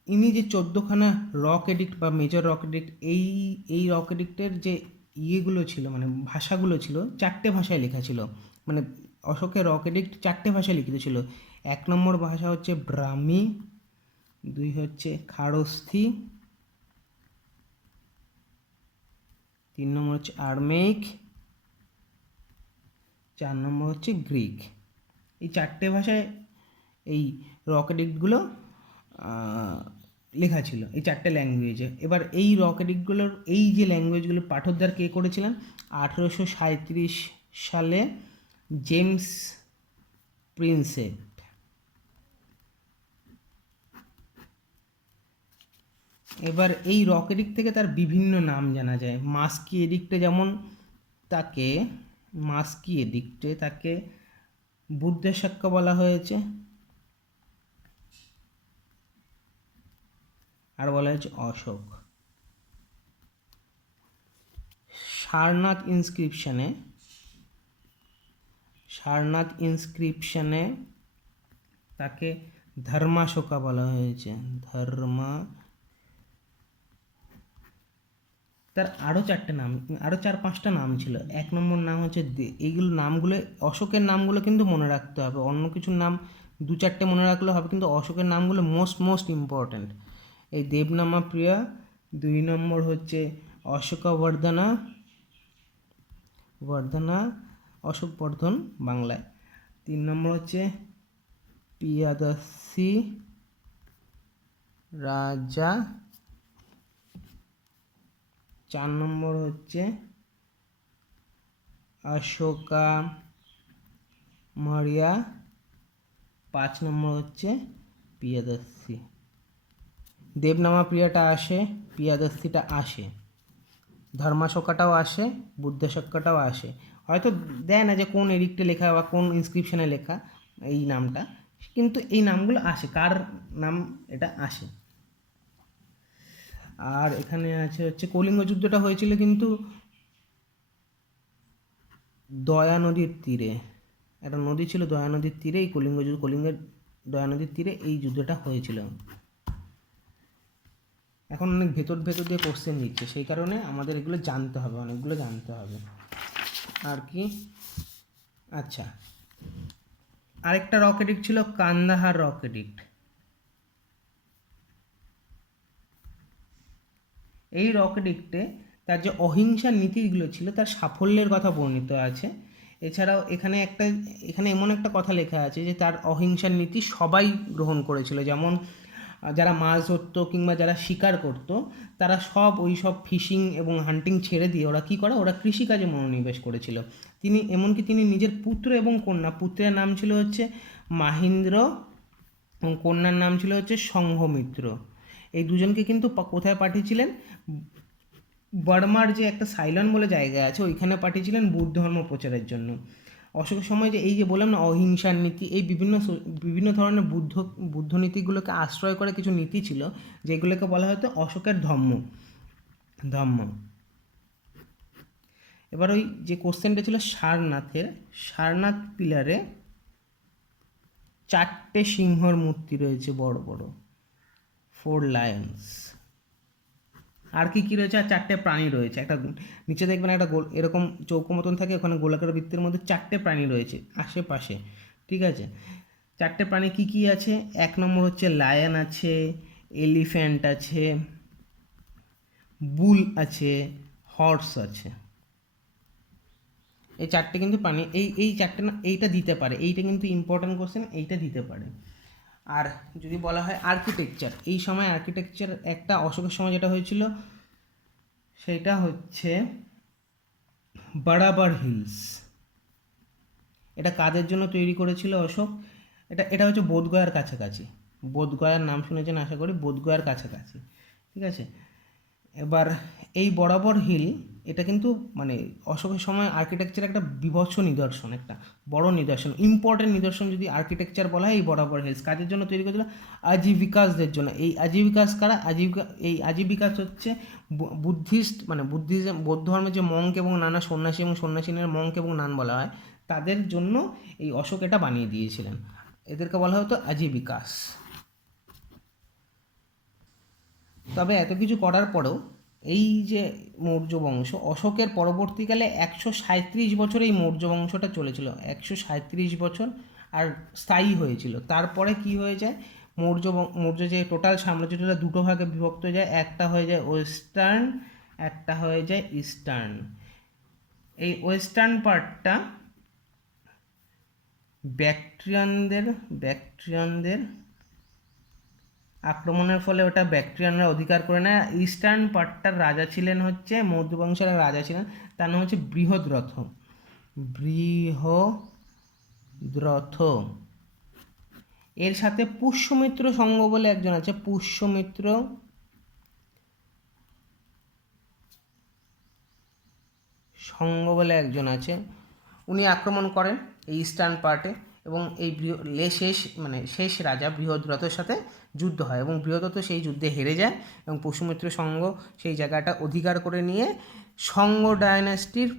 ইনি যে 14খানা রক এডিক্ট বা মেজর রক এডিক্ট, এই রক এডিক্টের যে ইয়েগুলো ছিল মানে ভাষাগুলো ছিল 4টে ভাষায় লেখা ছিল, মানে অশোকের রক এডিক্ট 4টে ভাষায় লিখিত ছিল। 1 নম্বর ভাষা হচ্ছে ব্রাহ্মী, 2 হচ্ছে খারস্থি, 3 নম্বর হচ্ছে আর্মেইক, 4 নম্বর হচ্ছে গ্রিক। এই 4টে ভাষায় এই রক এডিক্টগুলো লেখা ছিল, এই 4টে ল্যাঙ্গুয়েজে। এবার এই রক এডিক্টগুলোর এই যে ল্যাঙ্গুয়েজগুলো পাঠোদ্ধার কে করেছিলেন? 1837 সালে জেমস প্রিন্সেপ। এবার এই রক এডিক্ট থেকে তার বিভিন্ন নাম জানা যায়। মাস্কি এডিক্টে যেমন তাকে মাস্কি এডিক্টে তাকে বুদ্ধের সাক্ষ্য বলা হয়েছে, আর বলা হয়েছে অশোক। সারনাথ ইনস্ক্রিপশনে তাকে ধর্মাশোকা বলা হয়েছে, তার আরও 4টে নাম, আরও 4-5টা নাম ছিল। 1 নম্বর নাম হচ্ছে এইগুলো নামগুলো, অশোকের নামগুলো কিন্তু মনে রাখতে হবে, অন্য কিছুর নাম 2-4টে মনে রাখলেও হবে, কিন্তু অশোকের নামগুলো মোস্ট ইম্পর্ট্যান্ট। এই দেবনামা প্রিয়া, 2 নম্বর হচ্ছে অশোকবর্ধনা, অশোক বর্ধন বাংলায়, 3 নম্বর হচ্ছে প্রিয়াদর্শী রাজা, 4 নম্বর হচ্ছে অশোকা মৌর্য, 5 নম্বর হচ্ছে প্রিয়াদর্শী। দেবনামা প্রিয়াটা আসে, প্রিয়াদর্শীটা আসে, ধর্মাশোকাটাও আসে, বুদ্ধশোকাটাও আসে। হয়তো দেয় না যে কোন এডিক্টে লেখা বা কোন ইনস্ক্রিপশনে লেখা এই নামটা, কিন্তু এই নামগুলো আসে, কার নাম এটা আসে। আর এখানে আছে হচ্ছে কলিঙ্গ যুদ্ধটা হয়েছিল কিন্তু দয়া নদীর তীরে, একটা নদী ছিল দয়া নদীর তীরে, এই কলিঙ্গের দয়া নদীর তীরে এই যুদ্ধটা হয়েছিল। এখন অনেক ভেতর দিয়ে কোশ্চেন দিচ্ছে, সেই কারণে আমাদের এগুলো জানতে হবে, অনেকগুলো জানতে হবে। আর কি, আচ্ছা, আরেকটা রক এডিক্ট ছিল কান্দাহার রক এডিক্ট। এই রক এডিক্টে তার যে অহিংসার নীতিগুলো ছিল তার সাফল্যের কথা বর্ণিত আছে। এছাড়াও এখানে এমন একটা কথা লেখা আছে যে তার অহিংসার নীতি সবাই গ্রহণ করেছিল, যেমন যারা মাছ ধরতো কিংবা যারা শিকার করতো তারা সব ওই সব ফিশিং এবং হান্টিং ছেড়ে দিয়ে ওরা কী করে, ওরা কৃষিকাজে মনোনিবেশ করেছিল। এমনকি তিনি নিজের পুত্র এবং কন্যা, পুত্রের নাম ছিল হচ্ছে মাহিন্দ্র এবং কন্যার নাম ছিল হচ্ছে সংঘমিত্র, এই দুজনকে কিন্তু কোথায় পাঠিয়েছিলেন? বার্মার যে একটা সাইলন বলে জায়গা আছে ওইখানে পাঠিয়েছিলেন বুদ্ধ ধর্ম প্রচারের জন্য। অশোকের সময় যে এই যে বললাম না অহিংসার নীতি, এই বিভিন্ন ধরনের বুদ্ধ নীতিগুলোকে আশ্রয় করে কিছু নীতি ছিল যেগুলোকে বলা হতো অশোকের ধম্ম। এবার ওই যে কোশ্চেনটা ছিল সারনাথ পিলারে 4টে সিংহর মূর্তি রয়েছে, বড় বড় 4 লায়ন্স। আর কি রয়েছে? আর 4টে প্রাণী রয়েছে, একটা নিচে দেখবেন একটা গোল এরকম চৌকো মতন থাকে, ওখানে গোলাকার বৃত্তের মধ্যে 4টে প্রাণী রয়েছে আশেপাশে, ঠিক আছে? 4টে প্রাণী কি আছে? 1 নম্বর হচ্ছে লায়ন আছে, এলিফ্যান্ট আছে, বুল আছে, হর্স আছে। এই 4টে কিন্তু প্রাণী, এই 4টে না, এইটা দিতে পারে, এইটা কিন্তু ইম্পর্টেন্ট কোশ্চেন, এইটা দিতে পারে। আর যদি বলা হয় আর্কিটেকচার, এই সময় আর্কিটেকচার একটা অশোকের সময় যেটা হয়েছিল সেটা হচ্ছে বারাবার হিলস। এটা কাদের জন্য তৈরি করেছিল অশোক? এটা হচ্ছে বোধগয়ার কাছাকাছি, বোধগয়ার নাম শুনেছেন আশা করি, বোধগয়ার কাছাকাছি, ঠিক আছে? এবার এই বরাবর হিল এটা কিন্তু মানে অশোকের সময় আর্কিটেকচার একটা বিভৎস নিদর্শন, একটা বড় নিদর্শন, ইম্পর্টেন্ট নিদর্শন যদি আর্কিটেকচার বলা হয়। এই বরাবর হিলস কাজের জন্য তৈরি করেছিল? আজীবিকাসদের জন্য। এই আজীবিকাস কারা? এই আজীবিকাস হচ্ছে বুদ্ধিস্ট, মানে বৌদ্ধ ধর্মের যে মঙ্ক এবং নানা সন্ন্যাসী এবং সন্ন্যাসিনীর মঙ্ক এবং নান বলা হয়, তাদের জন্য এই অশোক এটা বানিয়ে দিয়েছিলেন, এদেরকে বলা হতো আজীবিকাস। তবে এত কিছু করার পরেও এই যে মৌর্য বংশ, অশোকের পরবর্তীকালে 137 বছর এই মৌর্য বংশটা চলেছিল, 137 বছর, আর স্থায়ী হয়েছিল। তারপরে কি হয়ে যায়, মৌর্য যে টোটাল সাম্রাজ্যটা দুটো ভাগে বিভক্ত হয়ে যায়, একটা হয়ে যায় ওয়েস্টার্ন, একটা হয়ে যায় ইস্টার্ন। এই ওয়েস্টার্ন পার্টটা ব্যাকট্রিয়ানদের আক্রমণের ফলে ওটা ব্যাকট্রিয়ানরা অধিকার করে নেয়। ইস্টার্ন পার্টটার রাজা ছিলেন হচ্ছে, মৌর্য বংশের রাজা ছিলেন, তার নাম হচ্ছে বৃহদ্রথ। এর সাথে পুষ্যমিত্র সংঘ বলে একজন আছে, পুষ্যমিত্র সংঘ বলে একজন আছে, উনি আক্রমণ করেন এই ইস্টার্ন পার্টে, এবং এই শেষ রাজা বৃহদ্রথের সাথে যুদ্ধ হয়, এবং বৃহদ্রথ সেই যুদ্ধে হেরে যায়, এবং পুষ্যমিত্র সংঘ সেই জায়গাটা অধিকার করে নিয়ে সংঘ ডায়নাস্টির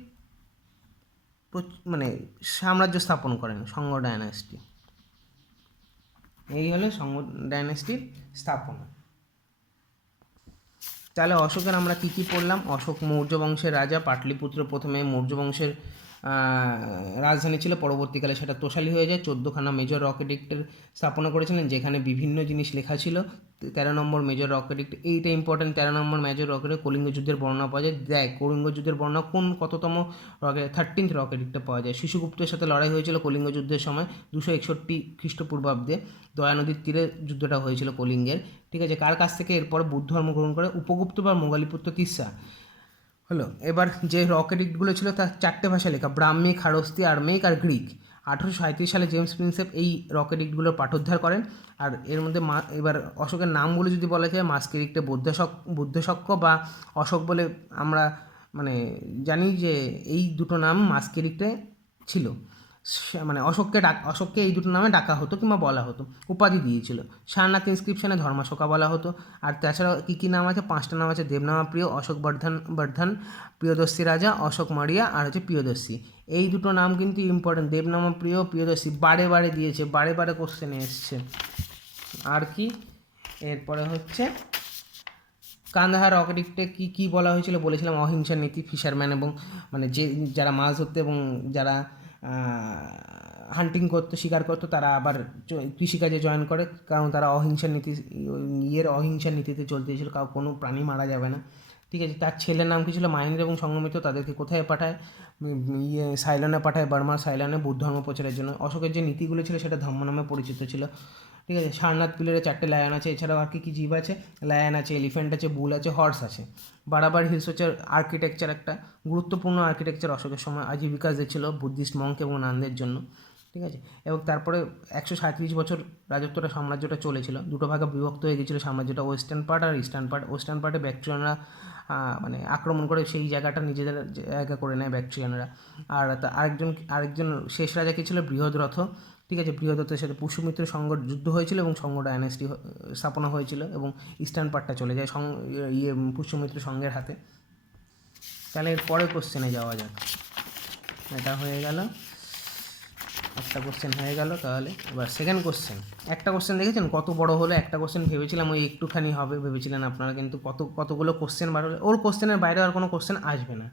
সাম্রাজ্য স্থাপন করেন। সংঘ ডায়নাস্টি, এই হলো সংঘ ডায়নাস্টির স্থাপনা। তাহলে অশোকের আমরা কী কী পড়লাম? অশোক মৌর্য বংশের রাজা, পাটলিপুত্র প্রথমে মৌর্য বংশের রাজধানী ছিল, পরবর্তীকালে সেটা তোষালি হয়ে যায়। 14খানা মেজর রক এডিক্টের স্থাপনা করেছিলেন, যেখানে বিভিন্ন জিনিস লেখা ছিল। 13 নম্বর মেজর রক এডিক্ট, এইটা ইম্পর্টেন্ট। 13 নম্বর মেজর রক এডিক্ট কলিঙ্গ যুদ্ধের বর্ণনা পাওয়া যায়। কলিঙ্গ যুদ্ধের বর্ণনা কততম রকে? 13th রক এডিক্টে পাওয়া যায়। শিশুগুপ্তের সাথে লড়াই হয়েছিল কলিঙ্গ যুদ্ধের সময় 261 খ্রিস্টপূর্বাব্দে, দয়া নদীর তীরে যুদ্ধটা হয়েছিল কলিঙ্গের। ঠিক আছে, কার কাছ থেকে? এরপর বুদ্ধ ধর্ম গ্রহণ করে উপগুপ্ত বা মোগালিপুত্র তিস্সা হলো। এবার যে রক এডিক্টগুলো ছিল তার 4টে ভাষা লেখা, ব্রাহ্মী, খারস্তি, আর্মেইক আর গ্রিক। 1837 সালে জেমস প্রিন্সেপ এই রক এডিক্টগুলোর পাঠোদ্ধার করেন। আর এর মধ্যে এবার অশোকের নামগুলো যদি বলা যায়, মাস্ক এডিক্টে বুদ্ধশক্য বা অশোক বলে আমরা জানি যে এই দুটো নাম মাস্ক এডিক্টে ছিল। অশোককে এই দুটো নামে ডাকা হতো কিংবা বলা হতো, উপাধি দিয়েছিল। সারনাথ ইনস্ক্রিপশনে ধর্মাশোকা বলা হতো। আর তাছাড়াও কী কী নাম আছে? 5টা নাম আছে। দেবনামা প্রিয়, অশোক বর্ধন, প্রিয়দর্শী রাজা, অশোক মারিয়া, আর হচ্ছে প্রিয়দর্শী। এই দুটো নাম কিন্তু ইম্পর্টেন্ট, দেবনামা প্রিয়, প্রিয়দর্শী, বারে দিয়েছে, বারে কোশ্চেনে এসছে। আর কি এরপরে হচ্ছে কান্দাহার রক এডিক্টে কী বলা হয়েছিল? বলেছিলাম অহিংসার নীতি, ফিশারম্যান এবং যারা মাছ ধরতো এবং যারা হান্টিং করতো, শিকার করতো, তারা আবার কৃষিকাজে জয়েন করে, কারণ তারা অহিংসার নীতিতে চলতে ছিল, কোনো প্রাণী মারা যাবে না। ঠিক আছে, তার ছেলের নাম কি ছিল? মাহেন্দ্র এবং সংঘমিত্র। তাদেরকে কোথায় পাঠায়? সাইলনে পাঠায়, বার্মার সাইলনে বুদ্ধ ধর্ম প্রচারের জন্য। অশোকের যে নীতিগুলো ছিল সেটা ধর্ম নামে পরিচিত ছিল। ঠিক আছে, সারনাথ পিলারে 4টে লায়ন আছে। এছাড়াও আর কী জীব আছে? লায়ন আছে, এলিফ্যান্ট আছে, বুল আছে, হর্স আছে। বারাবার হিলস হচ্ছে আর্কিটেকচার, একটা গুরুত্বপূর্ণ আর্কিটেকচার অশোকের সময় আজীবিকা দিয়েছিল বুদ্ধিস্ট মঙ্ক এবং নানদের জন্য। ঠিক আছে, এবং তারপরে 137 বছর সাম্রাজ্যটা চলেছিল, দুটো ভাগে বিভক্ত হয়ে গেছিলো সাম্রাজ্যটা, ওয়েস্টার্ন পার্ট আর ইস্টার্ন পার্ট। ওয়েস্টার্ন পার্টে ব্যাকট্রিয়ানরা আক্রমণ করে সেই জায়গাটা নিজেদের জায়গা করে নেয় ব্যাকট্রিয়ানরা। আর আরেকজন শেষ রাজা কি ছিল? বৃহদ্রথ। ঠিক আছে, বৃহদ্রথের সাথে পুষ্যমিত্র সংঘ যুদ্ধ হয়েছিল এবং সংঘ ডায়নাস্টি স্থাপনা হয়েছিল, এবং ইস্টার্ন পার্টটা চলে যায় পুষ্যমিত্র সংঘের হাতে। তাহলে এর পরের কোশ্চেনে যাওয়া যাক। এটা হয়ে গেল, একটা কোশ্চেন হয়ে গেল। তাহলে এবার সেকেন্ড কোশ্চেন। একটা কোশ্চেন দেখেছেন কত বড় হলো? একটা কোশ্চেন ভেবেছিলাম ওই একটুখানি হবে, ভেবেছিলেন আপনারা, কিন্তু কতগুলো কোশ্চেন বার হলো। ওর কোশ্চেনের বাইরে আর কোনো কোশ্চেন আসবে না।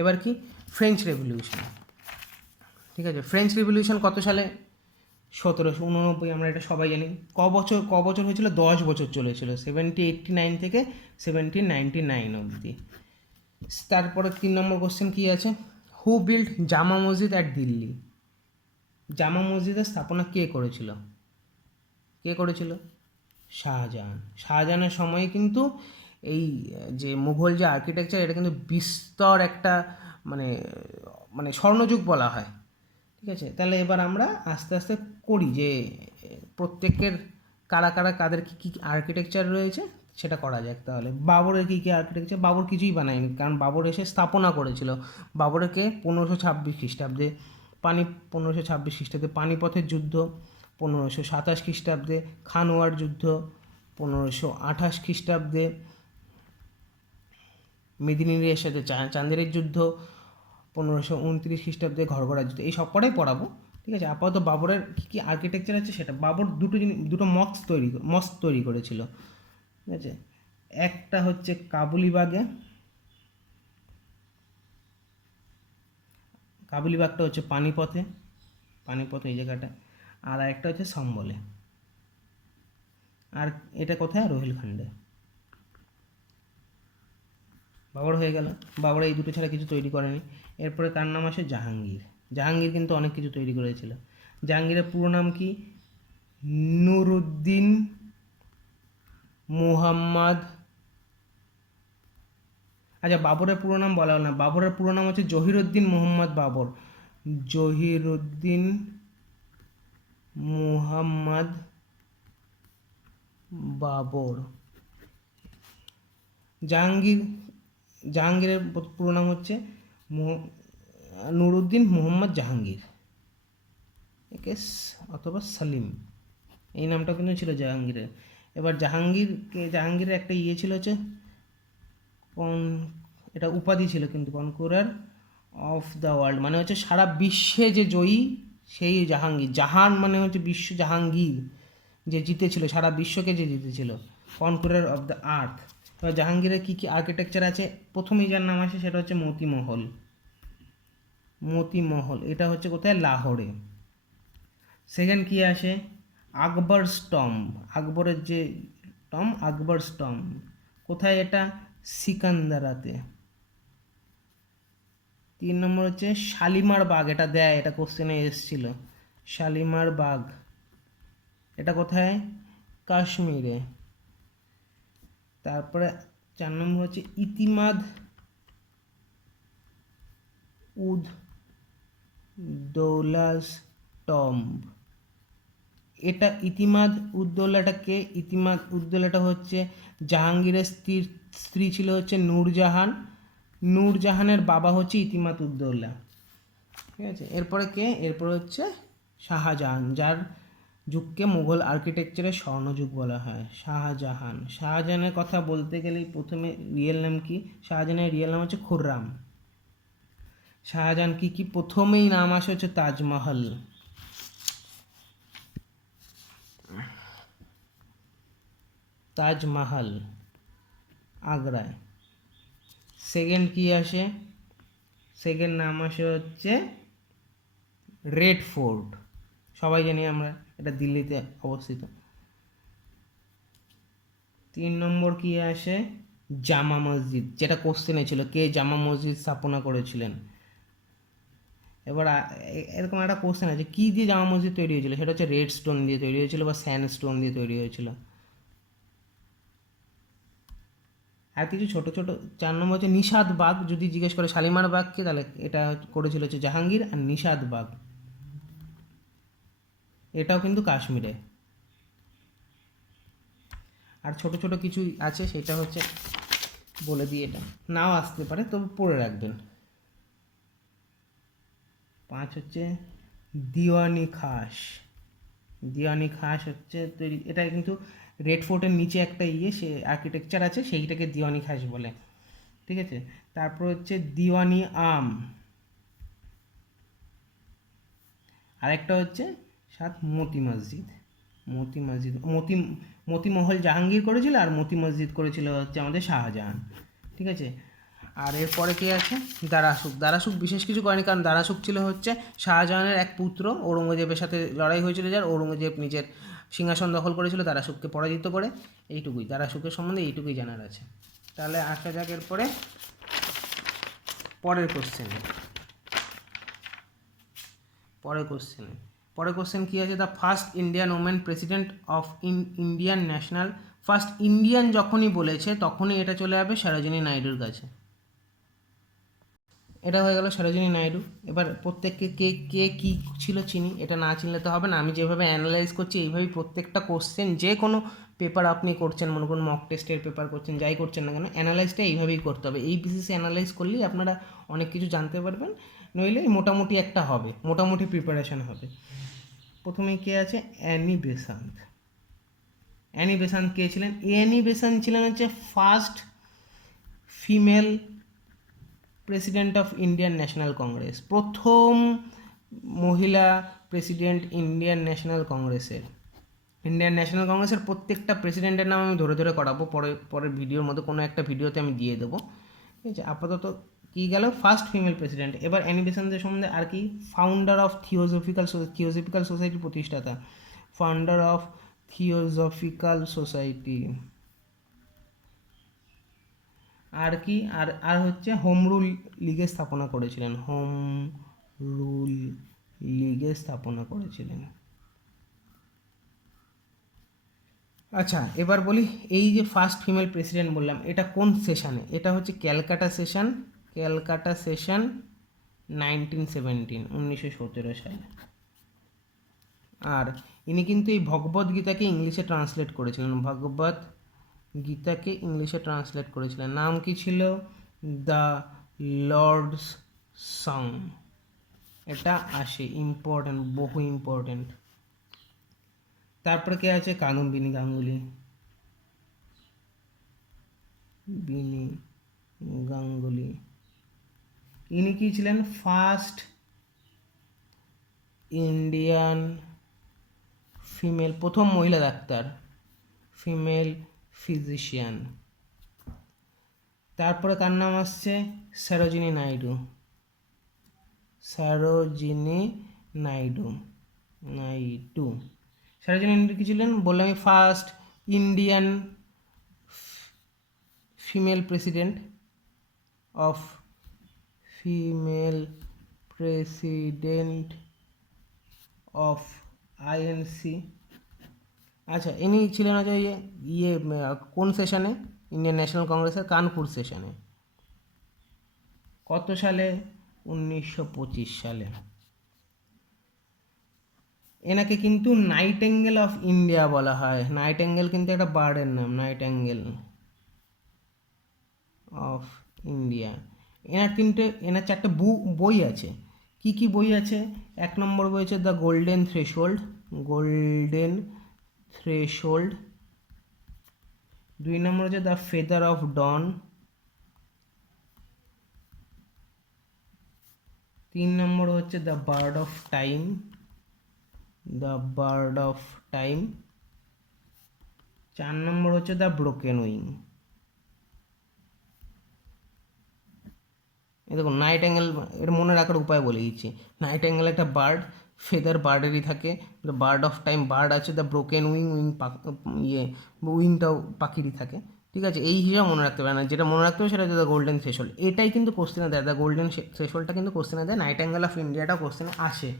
এবার কি? French revolution. ঠিক আছে, ফ্রেঞ্চ রেভলিউশন কত সালে? 1789। আমরা এটা সবাই জানি। ক বছর হয়েছিল? 10 বছর চলেছিল, 1789 থেকে 1799 অবধি। তারপরে 3 নম্বর কোশ্চেন কী আছে? হু বিল্ড জামা মসজিদ অ্যাট দিল্লি? জামা মসজিদের স্থাপনা কে করেছিল? শাহজাহানের সময়ে কিন্তু এই যে মুঘল যে আর্কিটেকচার, এটা কিন্তু বিস্তর একটা স্বর্ণযুগ বলা হয়। ঠিক আছে, তাহলে এবার আমরা আস্তে আস্তে করি যে প্রত্যেকের কাদের কী আর্কিটেকচার রয়েছে সেটা করা যাক। তাহলে বাবরের কী আর্কিটেকচার? বাবর কিছুই বানায়নি, কারণ বাবর এসে স্থাপনা করেছিল। বাবরকে 1526 খ্রিস্টাব্দে 1526 খ্রিস্টাব্দে পানিপথের যুদ্ধ, 1527 খ্রিস্টাব্দে খানওয়ার যুদ্ধ, 1528 খ্রিস্টাব্দে মেদিনীর সাথে চাঁদেরের যুদ্ধ, 1529 খ্রিস্টাব্দে ঘরঘরা যুদ্ধ। এই সব কটাই পড়াবো। ঠিক আছে, আপাতত বাবরের কী আর্কিটেকচার আছে সেটা। বাবর দুটো মস্ক তৈরি করেছিল। ঠিক আছে, একটা হচ্ছে কাবুলিবাগে, কাবুলিবাগটা হচ্ছে পানিপথে, পানিপথ এই জায়গাটা। আর একটা হচ্ছে সম্বলে। আর এটা কোথায়? রোহিলখণ্ডে। বাবর হয়ে গেল। বাবর এই দুটো ছাড়া কিছু তৈরি করেনি। এরপরে তার নাম আসে জাহাঙ্গীর। জাহাঙ্গীর কিন্তু অনেক কিছু তৈরি করেছিল। জাহাঙ্গীরের পুরো নাম কি? নুরুদ্দিন মুহাম্মদ। আচ্ছা, বাবরের পুরো নাম বলা হলো না। বাবরের পুরো নাম হচ্ছে জহিরুদ্দিন মুহাম্মদ বাবর। জহিরুদ্দিন মুহাম্মদ বাবর। জাহাঙ্গীর, জাহাঙ্গীরের পুরো নাম হচ্ছে নুরুদ্দিন মুহাম্মদ জাহাঙ্গীর, একে অথবা সালিম, এই নামটা কিন্তু ছিল জাহাঙ্গীরের। এবার জাহাঙ্গীরের একটা ইয়ে ছিল হচ্ছে এটা উপাধি ছিল কিন্তু, কনকুরার অফ দ্য ওয়ার্ল্ড, মানে হচ্ছে সারা বিশ্বে যে জয়ী সেই জাহাঙ্গীর। জাহান মানে হচ্ছে বিশ্ব, জাহাঙ্গীর যে জিতেছিল সারা বিশ্বকে, যে জিতেছিল, কনকুরার অফ দ্য আর্থ। এবার জাহাঙ্গীরের কী কী আর্কিটেকচার আছে? প্রথমেই যার নাম আসে সেটা হচ্ছে মতিমহল। মতিমহল এটা হচ্ছে কোথায়? লাহোরে। সেকেন্ড কী আসে? আকবর স্টম্ব। আকবরের যে টম, আকবর স্টম্ব কোথায়? এটা সিকান্দারাতে। 3 নম্বর হচ্ছে শালিমার বাগ। এটা দেয়, এটা কোশ্চেনে এসেছিল। শালিমার বাগ এটা কোথায়? কাশ্মীরে। তারপরে 4 নম্বর হচ্ছে ইতিমাদ উদ দৌলাস টম্ব। এটা ইতিমাদ উদ্দৌলাটা কে? ইতিমাদ উদ্দৌলাটা হচ্ছে জাহাঙ্গীরের স্ত্রী ছিল হচ্ছে নূরজাহান। নূরজাহানের বাবা হচ্ছে ইতিমাদ উদ্দৌলা। ঠিক আছে, এরপরে কে? এরপরে হচ্ছে শাহজাহান, যার যুগকে মুঘল আর্কিটেকচারের স্বর্ণযুগ বলা হয়। শাহজাহান। শাহজাহানের কথা বলতে গেলেই প্রথমে রিয়েল নাম কি? শাহজাহানের রিয়েল নাম হচ্ছে খুররাম। শাহজাহান কি প্রথমেই নাম আসে হচ্ছে তাজমহল। তাজমহল আগ্রায়। সেকেন্ড কি আসে? সেকেন্ড নাম আসে হচ্ছে রেড ফোর্ট। সবাই জানি আমরা, এটা দিল্লিতে অবস্থিত। 3 নম্বর কি আসে? জামা মসজিদ, যেটা কোশ্চেনে ছিল, কে জামা মসজিদ স্থাপনা করেছিলেন। এবার এরকম একটা কোশ্চেন আছে, কী দিয়ে জামা মসজিদ তৈরি হয়েছিল? সেটা হচ্ছে রেড স্টোন দিয়ে তৈরি হয়েছিল বা স্যান্ড স্টোন দিয়ে তৈরি হয়েছিল। আর কিছু ছোটো ছোটো। 4 নম্বর হচ্ছে নিষাদ বাগ। যদি জিজ্ঞেস করে শালিমার বাগকে, তাহলে এটা করেছিল হচ্ছে জাহাঙ্গীর। আর নিষাদ বাগ এটাও কিন্তু কাশ্মীরে। আর ছোট ছোট কিছু আছে, সেটা হচ্ছে বলে দিই, এটা নাও আসতে পারে, তবে পড়ে রাখবেন। 5 হচ্ছে দিওয়ানি খাস। দিওয়ানি খাস হচ্ছে তৈরি, এটা কিন্তু রেড ফোর্টের নিচে একটা সে আর্কিটেকচার আছে, সেইটাকে দিওয়ানি খাস বলে। ঠিক আছে, তারপর হচ্ছে দিওয়ানি আম। আরেকটা হচ্ছে মতি মসজিদ। মতিমহল জাহাঙ্গীর করেছিল, আর মতি মসজিদ করেছিল হচ্ছে আমাদের শাহজাহান। ঠিক আছে, আর এরপরে কে আছে? দারাসুখ। দারাসুখ বিশেষ কিছু করেনি, কারণ দারাসুখ ছিল হচ্ছে শাহজাহানের এক পুত্র, ঔরঙ্গজেবের সাথে লড়াই হয়েছিল, যার ঔরঙ্গজেব নিজের সিংহাসন দখল করেছিল দারাসুখকে পরাজিত করে। এইটুকুই দারাসুখের সম্বন্ধে, এইটুকুই জানার আছে। তাহলে আসা যাক এরপরে পরের কোশ্চেনে। পরের কোশ্চেন কী আছে? The first Indian women president of Indian national. First Indian যখনই বলেছে তখনই এটা চলে যাবে সরোজিনী নাইডুর কাছে। এটা হয়ে গেল সরোজিনী নাইডু। এবার প্রত্যেককে কে কে কী ছিল চিনি, এটা না চিনলে তো হবে না। আমি যেভাবে অ্যানালাইজ করছি এইভাবেই প্রত্যেকটা কোশ্চেন, যে কোনো পেপার আপনি করছেন, মনে করুন মক টেস্টের পেপার করছেন, যাই করছেন না কেন, অ্যানালাইজটা এইভাবেই করতে হবে। এই বেসিসে অ্যানালাইজ করলেই আপনারা অনেক কিছু জানতে পারবেন, নইলে মোটামুটি একটা হবে, মোটামুটি প্রিপারেশান হবে। প্রথমে কে আছে? Annie Besant. অ্যানি বেসান্ত কে ছিলেন? অ্যানি বেসান্ত ছিলেন হচ্ছে first female president of Indian national congress. প্রথম মহিলা প্রেসিডেন্ট ইন্ডিয়ান ন্যাশনাল কংগ্রেসের। ইন্ডিয়ান ন্যাশনাল কংগ্রেসের প্রত্যেকটা প্রেসিডেন্টের নাম আমি ধরে ধরে করাবো, পরের ভিডিওর মধ্যে কোনো একটা ভিডিওতে আমি দিয়ে দেবো। ঠিক আছে, আপাতত কি গেল ফার্স্ট ফিমেল প্রেসিডেন্ট। এবার অ্যানি বেসান্তের সম্বন্ধে আর কি, ফাউন্ডার অফ থিওজফিক্যাল সোসাইটি প্রতিষ্ঠাতা, ফাউন্ডার অফ থিওজফিক্যাল সোসাইটি। আর কি, আর হচ্ছে হোম রুল লিগের স্থাপনা করেছিলেন, হোম রুল লিগের স্থাপনা করেছিলেন। আচ্ছা এবার বলি, এই যে ফার্স্ট ফিমেল প্রেসিডেন্ট বললাম, এটা কোন সেশনে? এটা হচ্ছে ক্যালকাটা সেশন, ক্যালকাটা সেশন 1917 সালে। আর ইনি কিন্তু এই ভগবদ গীতাকে ইংলিশে ট্রান্সলেট করেছিলেন, ভগবদ গীতাকে ইংলিশে ট্রান্সলেট করেছিলেন। নাম কি ছিল? The lord's song. এটা আসে, ইম্পর্টেন্ট, বহু ইম্পর্টেন্ট। তারপরে কে আছে? কাদম্বিনী গাঙ্গুলি, বিনি গাঙ্গুলি। ইনি কি ছিলেন? ফার্স্ট ইন্ডিয়ান ফিমেল, প্রথম মহিলা ডাক্তার, ফিমেল ফিজিশিয়ান। তারপরে কার নাম আসছে? সরোজিনী নাইডু, সরোজিনী নাইডু, নাইডু। সরোজিনী নাইডু কি ছিলেন? বললাম আমি, first Indian female president of female president of INC. আচ্ছা ইনি ছিলেন হচ্ছে কোন সেশনে? ইন্ডিয়ান ন্যাশনাল কংগ্রেসের কানপুর সেশনে। কত সালে? 1925 সালে। এনাকে কিন্তু নাইটেঙ্গেল অফ ইন্ডিয়া বলা হয়। নাইটেঙ্গেল কিন্তু একটা বার্ডের নাম, নাইটেঙ্গেল অফ ইন্ডিয়া। এনার চারটে বই আছে। কি কি বই আছে? 1 নম্বর বই হচ্ছে the golden threshold, golden threshold. 2 নম্বর হচ্ছে দ্য ফেদার অফ ডন। 3 নম্বর হচ্ছে the bird of time, the bird of time. 4 নম্বর হচ্ছে দ্য ব্রোকেন উইং। এই দেখুন নাইটেঙ্গেল, এটা মনে রাখার উপায় বলে দিচ্ছি। নাইটেঙ্গেল একটা বার্ড, ফেদার বার্ডেরই থাকে, the bird of time bird আছে, দ্য ব্রোকেন উইং, উইংটাও পাখিরই থাকে। ঠিক আছে, এই হিসাবে মনে রাখতে পারে না, যেটা মনে রাখতে হবে সেটা হচ্ছে দ্য গোল্ডেন থ্রেশহোল্ড। এটাই কিন্তু কোশ্চেনে দেয়, দ্য গোল্ডেন থ্রেশহোল্ডটা কিন্তু কোশ্চেনে দেয়। নাইটেঙ্গেল অফ ইন্ডিয়াটাও কোশ্চেনে আসে।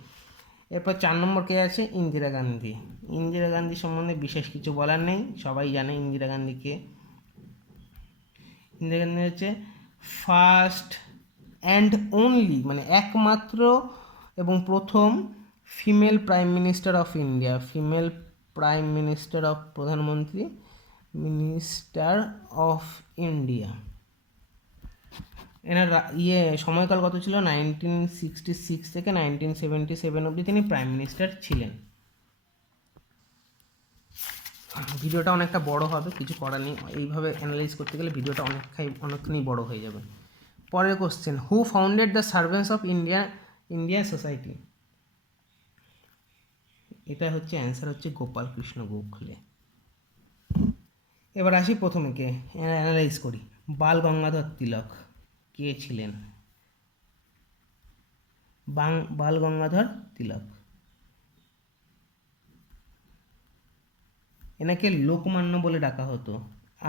এরপর 4 নম্বর কে আছে? ইন্দিরা গান্ধী। ইন্দিরা গান্ধী সম্বন্ধে বিশেষ কিছু বলার নেই, সবাই জানে ইন্দিরা গান্ধীকে। ইন্দিরা গান্ধী হচ্ছে ফার্স্ট অ্যান্ড অনলি, মানে একমাত্র এবং প্রথম female prime minister of India, female prime minister of, প্রধানমন্ত্রী, মিনিস্টার অফ ইন্ডিয়া। এনার সময়কাল কত ছিল? 1966 থেকে 1977 অবধি তিনি প্রাইম মিনিস্টার ছিলেন। ভিডিওটা অনেকটা বড় হবে, কিছু করার নেই, এইভাবে অ্যানালাইজ করতে গেলে ভিডিওটা অনেকখানি বড় হয়ে যাবে। পরের question, who founded the servants of India society? এটা হচ্ছে অ্যান্সার হচ্ছে গোপাল কৃষ্ণ গোখলে। এবার আসি প্রথমে কে অ্যানালাইজ করি। বাল গঙ্গাধর তিলক কে ছিলেন? বাল গঙ্গাধর তিলক, এনাকে লোকমান্য বলে ডাকা হতো।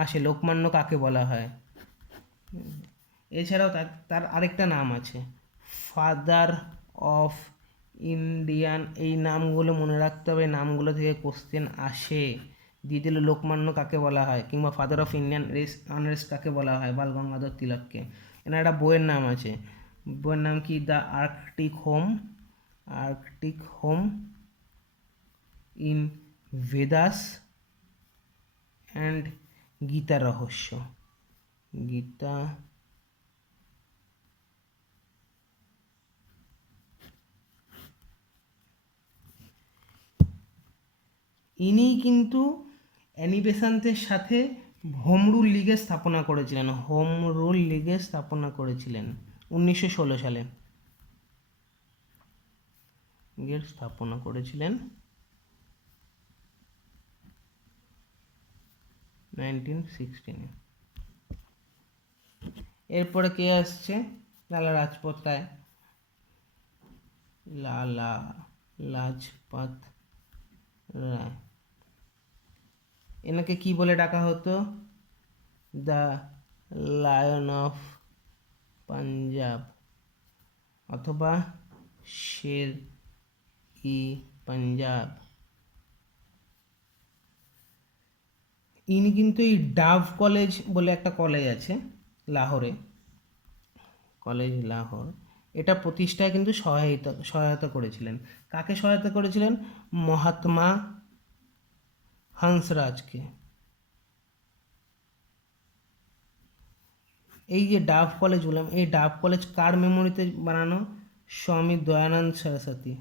আসে, লোকমান্য কাকে বলা হয়? এছাড়াও তার আরেকটা নাম আছে, ফাদার অফ ইন্ডিয়ান। এই নামগুলো মনে রাখতে হবে, নামগুলো থেকে কোশ্চেন আসে। দিয়ে দিল লোকমান্য কাকে বলা হয়, কিংবা ফাদার অফ ইন্ডিয়ান আনরেস্ট কাকে বলা হয়? বাল গঙ্গাধর তিলককে। এনার একটা বইয়ের নাম আছে, বইয়ের নাম কি? The Arctic home, Arctic home in Vedas and Gita রহস্য, গীতা। ইনি কিন্তু অ্যানি বেসান্তের সাথে হোম রুল লিগের স্থাপনা করেছিলেন, হোম রুল লিগের স্থাপনা করেছিলেন 1916 সালে, লিগের স্থাপনা করেছিলেন 1916। এরপরে কে আসছে? লালা রাজপথ রায়, লালা লাজপত রায়, এনাকে কি বলে ডাকা হতো? দ্য লায়ন অফ পাঞ্জাব অথবা শের ই পাঞ্জাব। ইনি কিন্তু এই ডাভ কলেজ বলে একটা কলেজ আছে লাহোরে, কলেজ লাহোর, এটা প্রতিষ্ঠায় কিন্তু সহায়তা করেছিলেন। কাকে সহায়তা করেছিলেন? মহাত্মা হংসরাজকে। এই যে ডাভ কলেজ বললাম, এই ডাভ কলেজ কার মেমোরিতে বানানো? স্বামী দয়ানন্দ সরস্বতী।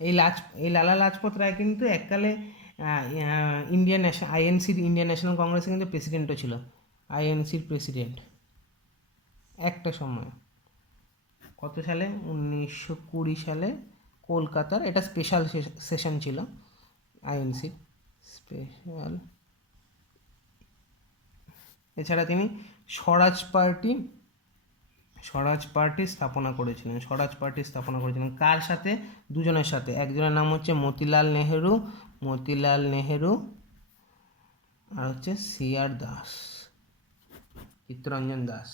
এই লালা লাজপত রায় কিন্তু এককালে ইন্ডিয়ান আইএনসির, ইন্ডিয়ান ন্যাশনাল কংগ্রেসের কিন্তু প্রেসিডেন্টও ছিল, আইএনসির প্রেসিডেন্ট একটা সময়। কত সালে? 1920 সালে কলকাতার, এটা স্পেশাল সেশন ছিল আইএনসির স্পেশাল। এছাড়া তিনি স্বরাজ পার্টি স্থাপনা করেছিলেন। কার সাথে? দুজনের সাথে। একজনের নাম হচ্ছে মতিলাল নেহেরু, আর হচ্ছে CR দাস, চিত্তরঞ্জন দাস।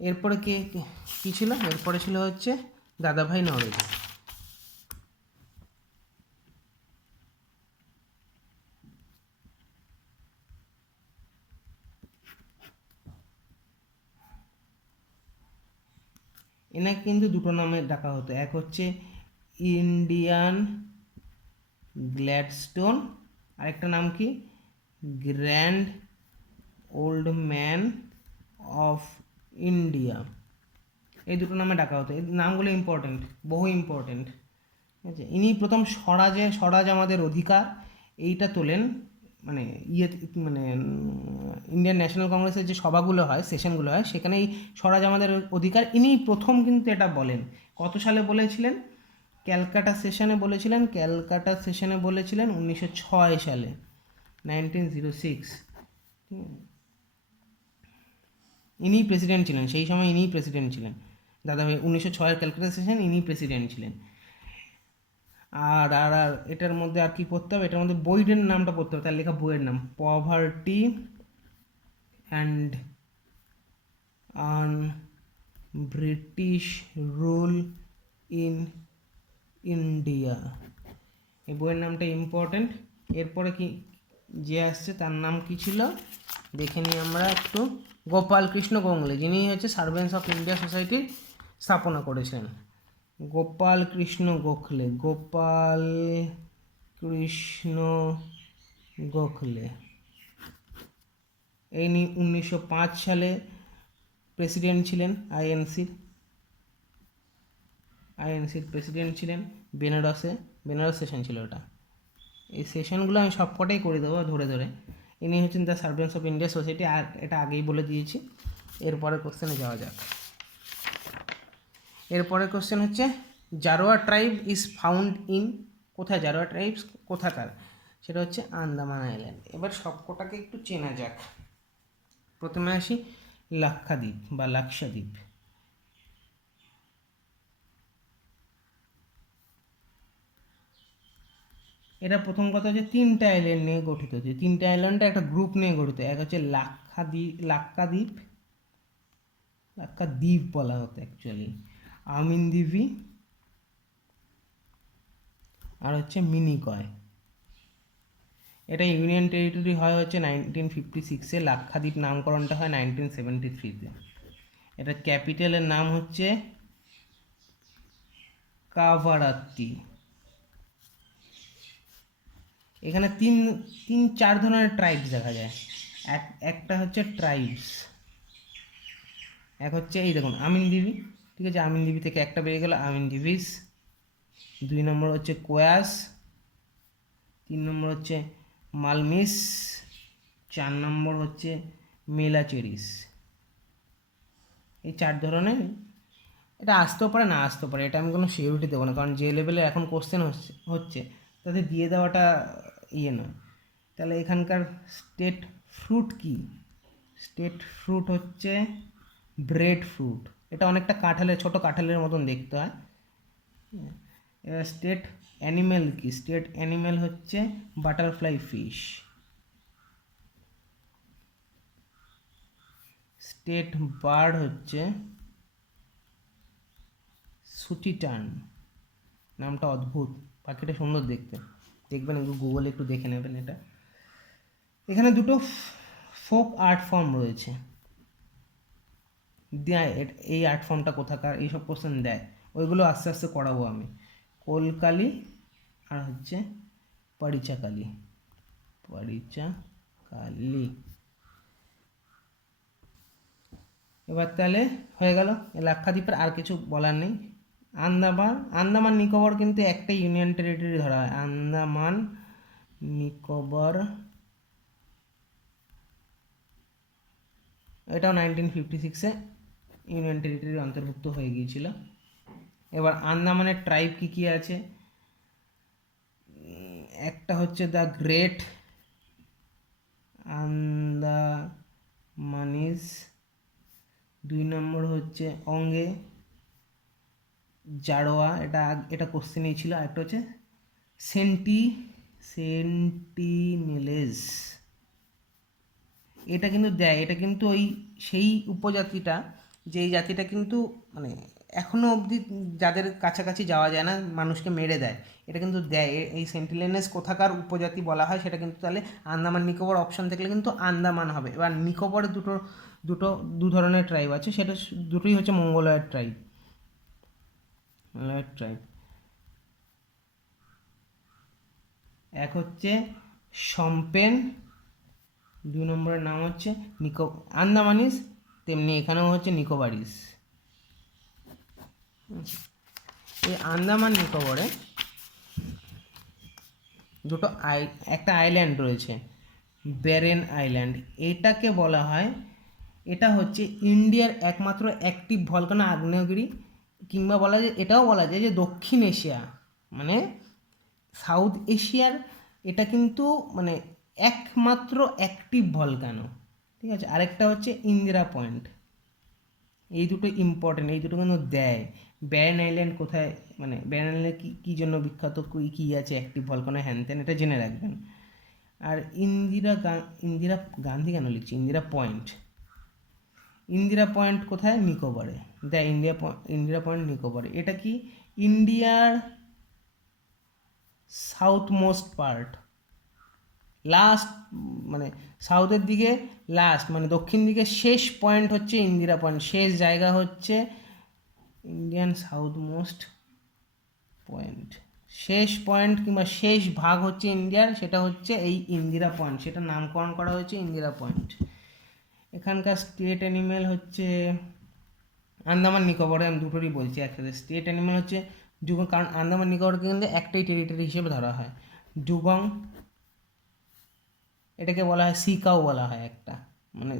এরপরে কি ছিল? এরপরে ছিল হচ্ছে দাদাভাই নওরোজি। এনাকে কিন্তু দুটো নামে ডাকা হতো, এক হচ্ছে ইন্ডিয়ান গ্ল্যাডস্টোন, আরেকটা নাম কি? Grand old man of India. এই দুটো নামে ডাকা হতো। এই নামগুলো ইম্পর্টেন্ট, বহু ইম্পর্টেন্ট, ঠিক আছে। ইনি প্রথম স্বরাজ আমাদের অধিকার এইটা তোলেন, মানে মানে ইন্ডিয়ান ন্যাশনাল কংগ্রেসের যে সভাগুলো হয়, সেশনগুলো হয়, সেখানে এই স্বরাজ আমাদের অধিকার ইনি প্রথম কিন্তু এটা বলেন। কত সালে বলেছিলেন? ক্যালকাটা সেশনে বলেছিলেন 1906 সালে, 1906। ইনিই প্রেসিডেন্ট ছিলেন, সেই সময় ইনিই প্রেসিডেন্ট ছিলেন দাদাভাই। 1906 ক্যালকাটা সেশন ইনিই প্রেসিডেন্ট ছিলেন। আর আর আর এটার মধ্যে আর কি পড়তে হবে? এটার মধ্যে বইয়ের নামটা পড়তে হবে, তার লেখা বইয়ের নাম poverty and British rule in India. এই বইয়ের নামটা ইম্পর্টেন্ট। এরপরে কি যে আসছে তার নাম কি ছিল দেখে নিই আমরা একটু। গোপাল কৃষ্ণ গোখলে, যিনি হচ্ছে সার্ভেন্টস অফ ইন্ডিয়া সোসাইটির স্থাপনা করেছেন। গোপাল কৃষ্ণ গোখলে এই 1905 সালে প্রেসিডেন্ট ছিলেন আইএনসির প্রেসিডেন্ট ছিলেন। বেনারস সেশন ছিল ওটা। এই সেশনগুলো আমি সবকটাই করে দেবো ধরে ধরে। ইনি হচ্ছেন the servants of India society, আর এটা আগেই বলে দিয়েছি। এরপরের কোশ্চেনে যাওয়া যাক। এরপরের কোশ্চেন হচ্ছে Jarawa tribe is found in, কোথায় জারোয়া ট্রাইবস কোথাকার? সেটা হচ্ছে আন্দামান আইল্যান্ড। এবার সবকটাকে একটু চেনা যাক। প্রথমে আসি লাক্ষাদ্বীপ বা লাক্ষাদ্বীপ। এটা প্রথম কথা হচ্ছে তিনটা আইল্যান্ড নিয়ে গঠিত, যে তিনটা আইল্যান্ডটা একটা গ্রুপ নিয়ে গঠিত। এক হচ্ছে লাক্ষাদ্বীপ বলা হতো অ্যাকচুয়ালি, আমিনদ্বীপী, আর হচ্ছে মিনিকয়। এটা ইউনিয়ন টেরিটরি হয় হচ্ছে 1956-এ। লাক্ষাদ্বীপ নামকরণটা হয় 1973-তে। এটার ক্যাপিটালের নাম হচ্ছে কাভারাত্তি। এখানে তিন চার ধরনের ট্রাইবস দেখা যায়। একটা হচ্ছে ট্রাইবস, এক হচ্ছে এই দেখুন আমিনদ্বীপী, ঠিক আছে, আমিনদ্বীপী থেকে একটা বেরিয়ে গেল আমিনদ্বীপিস। 2 নম্বর হচ্ছে কোয়াস, 3 নম্বর হচ্ছে মালমিস, 4 নম্বর হচ্ছে মেলাচেরিস। এই 4 ধরনের, এটা আসতেও পারে না আসতেও পারে, এটা আমি কোনো সিউরিটি দেবো না, কারণ যে লেভেলে এখন কোশ্চেন হচ্ছে তাতে দিয়ে দেওয়াটা ইয়ে নয়। তাহলে এখানকার স্টেট ফ্রুট কি? স্টেট ফ্রুট হচ্ছে ব্রেড ফ্রুট। এটা অনেকটা কাঁঠালের, ছোটো কাঁঠালের মতন দেখতে হয়। এবার স্টেট অ্যানিম্যাল কি? স্টেট অ্যানিম্যাল হচ্ছে বাটারফ্লাই ফিশ। স্টেট বার্ড হচ্ছে সুটিটান। নামটা অদ্ভুত, পাখিটা সুন্দর দেখতে, দেখবেন একটু গুগলে একটু দেখে নেবেন এটা। এখানে দুটো ফোক আর্ট ফর্ম রয়েছে, দেয় এই আর্ট ফর্মটা কোথাকার, এইসব কোশ্চেন দেয়, ওইগুলো আস্তে আস্তে করাবো আমি। কোলকালি আর হচ্ছে পরিচাকালি। পরিচাকালি। এবার তাহলে হয়ে গেল লাক্ষাদ্বীপের, আর কিছু বলার নেই। আন্দামান নিকোবর কিন্তু একটা ইউনিয়ন টেরিটরি ধরা হয়, আন্দামান নিকোবর। এটাও 1956-এ ইউনিয়ন টেরিটরির অন্তর্ভুক্ত হয়ে গিয়েছিল। এবার আন্দামানের ট্রাইব কী কী আছে? একটা হচ্ছে দ্য গ্রেট আন্দামানিজ, 2 নম্বর হচ্ছে অঙ্গে জারোয়া, এটা কোশ্চেনেই ছিল। একটা হচ্ছে সেন্টিনেলেজ, এটা কিন্তু দেয়, এটা কিন্তু ওই সেই উপজাতিটা, যেই জাতিটা কিন্তু মানে এখনও অবধি যাদের কাছাকাছি যাওয়া যায় না, মানুষকে মেরে দেয়, এটা কিন্তু দেয়। এই সেন্টিনেলেজ কোথাকার উপজাতি বলা হয় সেটা কিন্তু, তাহলে আন্দামান নিকোবর অপশন থাকলে কিন্তু আন্দামান হবে। এবার নিকোবরে দু ধরনের ট্রাইব আছে, সেটা দুটোই হচ্ছে মঙ্গোলয়েড ট্রাইব। মঙ্গোলয়েড ট্রাইব এক হচ্ছে শম্পেন, 2 নম্বরের নাম হচ্ছে আন্দামানিস, তেমনি এখানেও হচ্ছে নিকোবারিস। এই আন্দামান নিকোবরে একটা আইল্যান্ড রয়েছে, ব্যারেন আইল্যান্ড। এটাকে বলা হয়, এটা হচ্ছে ইন্ডিয়ার একমাত্র অ্যাক্টিভ ভলকানো আগ্নেয়গিরি, কিংবা এটাও বলা যায় যে দক্ষিণ এশিয়া মানে সাউথ এশিয়ার এটা কিন্তু মানে একমাত্র অ্যাক্টিভ ভলকানো। ঠিক আছে, আরেকটা হচ্ছে ইন্দিরা পয়েন্ট। এই দুটো ইম্পর্টেন্ট, এই দুটো কিন্তু দেয়। ব্যারেন আইল্যান্ড কোথায়, মানে ব্যারেন আইল্যান্ড কী জন্য বিখ্যাত, কী আছে অ্যাক্টিভ ভলকানো, হ্যান ত্যান, এটা জেনে রাখবেন। আর ইন্দিরা গান্ধী কেন লিখছি, ইন্দিরা পয়েন্ট কোথায়? নিকোবরে দেয়। ইন্দিরা পয়েন্ট নিকোবরে। এটা কি ইন্ডিয়ার সাউথ মোস্ট পার্ট, লাস্ট মানে সাউথের দিকে লাস্ট, মানে দক্ষিণ দিকে শেষ পয়েন্ট হচ্ছে ইন্দিরা পয়েন্ট, শেষ জায়গা হচ্ছে ইন্ডিয়ান সাউথ মোস্ট পয়েন্ট, শেষ পয়েন্ট কিংবা শেষ ভাগ হচ্ছে ইন্ডিয়ার, সেটা হচ্ছে এই ইন্দিরা পয়েন্ট, সেটা নামকরণ করা হয়েছে ইন্দিরা পয়েন্ট। এখানকার স্টেট অ্যানিমেল হচ্ছে আন্দামান নিকোবরে, আমি দুটোরই বলছি একসাথে। স্টেট অ্যানিমেল হচ্ছে ডুগং, কারণ আন্দামান নিকোবরকে কিন্তু একটাই টেরিটরি হিসেবে ধরা হয়, ডুগং। এটাকে বলা হয় সিকাও বলা হয়, একটা মানে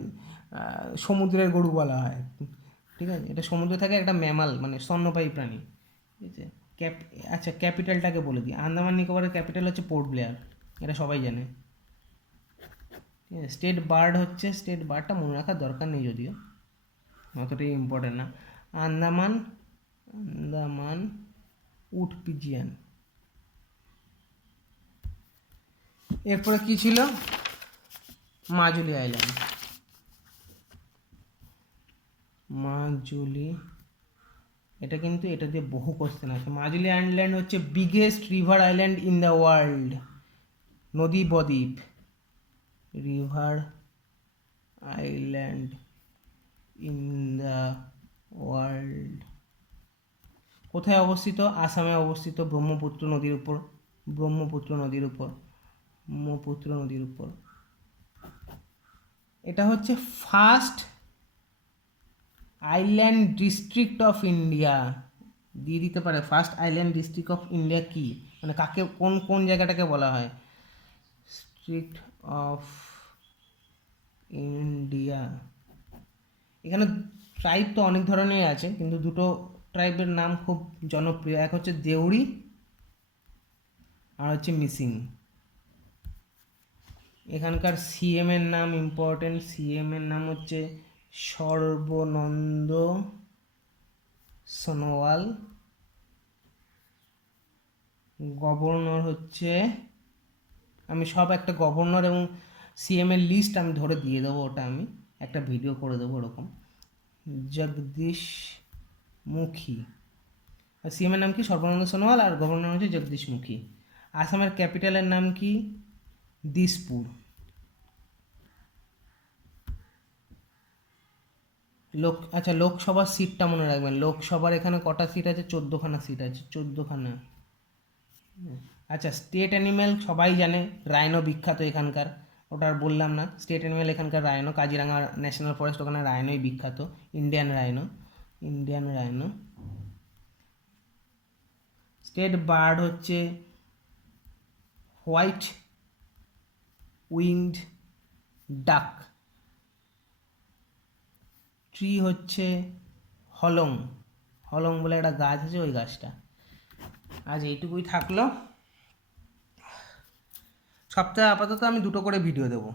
সমুদ্রের গরু বলা হয়। ঠিক আছে, এটা সমুদ্রে থাকে একটা ম্যামাল, মানে স্তন্যপায়ী প্রাণী। ঠিক আছে। আচ্ছা, ক্যাপিটালটাকে বলে দিই। আন্দামান নিকোবরের ক্যাপিটাল হচ্ছে পোর্ট ব্লেয়ার, এটা সবাই জানে। ঠিক আছে। স্টেট বার্ডটা মনে রাখার দরকার নেই, যদিও অতটাই ইম্পর্টেন্ট না। Andaman wood pigeon. এরপরে কি ছিল? মাজুলি আইল্যান্ড। মাজুলি, এটা কিন্তু এটা দিয়ে বহু কোশ্চেন আছে। মাজুলি আইল্যান্ড হচ্ছে biggest river island in the world, নদী বদ্বীপ, river island in the world. কোথায় অবস্থিত? আসামে অবস্থিত, ব্রহ্মপুত্র নদীর উপর। এটা হচ্ছে first island district of India, দিয়ে দিতে পারে। First island district of India কি, মানে কাকে, কোন কোন জায়গাটাকে বলা হয় ডিস্ট্রিক্ট অফ ইন্ডিয়া? এখানে ট্রাইব তো অনেক ধরনের আছে, কিন্তু দুটো ট্রাইবের নাম খুব জনপ্রিয়, এক হচ্ছে দেউড়ি আর হচ্ছে মিসিং। এখানকার সিএম এর নাম ইম্পর্টেন্ট, সিএম এর নাম হচ্ছে সর্বনন্দ সোনোয়াল। গভর্নর হচ্ছে, আমি সব একটা গভর্নর এবং সিএম এর লিস্ট আমি ধরে দিয়ে দেবো, ওটা আমি একটা ভিডিও করে দেবো ওরকম। জগদীশ মুখী। আর সিএম এর নাম কি? সর্বানন্দ সোনোয়াল, আর গভর্নর হচ্ছে জগদীশ মুখী। আসামের ক্যাপিটালের নাম কি? দিসপুর। আচ্ছা, লোকসভার সিটটা মনে রাখবেন, লোকসভার এখানে কটা সিট আছে? 14খানা সিট আছে, 14খানা। আচ্ছা, স্টেট অ্যানিম্যাল সবাই জানে, রাইনো বিখ্যাত এখানকার, ওটা আর বললাম না। স্টেট অ্যানিম্যাল এখানকার রাইনো, কাজিরাঙা ন্যাশনাল ফরেস্ট, ওখানে রাইনোই বিখ্যাত, Indian rhino, Indian rhino. State bird হচ্ছে হোয়াইট উইংড ডাক। ট্রি হচ্ছে হলং, হলং বলে একটা গাছ আছে, ওই গাছটা। আজ এইটুকুই থাকলো। সপ্তাহে আপাতত আমি দুটো করে ভিডিও দেবো,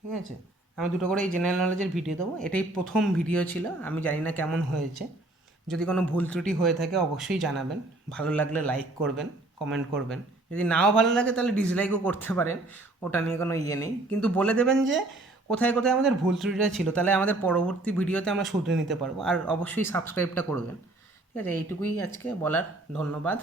ঠিক আছে? আমি দুটো করে এই জেনারেল নলেজের ভিডিও দেবো। এটাই প্রথম ভিডিও ছিল, আমি জানি না কেমন হয়েছে। যদি কোনো ভুল ত্রুটি হয়ে থাকে অবশ্যই জানাবেন, ভালো লাগলে লাইক করবেন, কমেন্ট করবেন। যদি নাও ভালো লাগে তাহলে ডিসলাইকও করতে পারেন, ওটা নিয়ে কোনো ইয়ে নেই। কিন্তু বলে দেবেন যে কোথায় কোথায় আমাদের ভুল ত্রুটিটা ছিল, তাহলে আমাদের পরবর্তী ভিডিওতে আমরা শুধরে নিতে পারবো। আর অবশ্যই সাবস্ক্রাইবটা করবেন, ঠিক আছে? এইটুকুই আজকে বলার। ধন্যবাদ।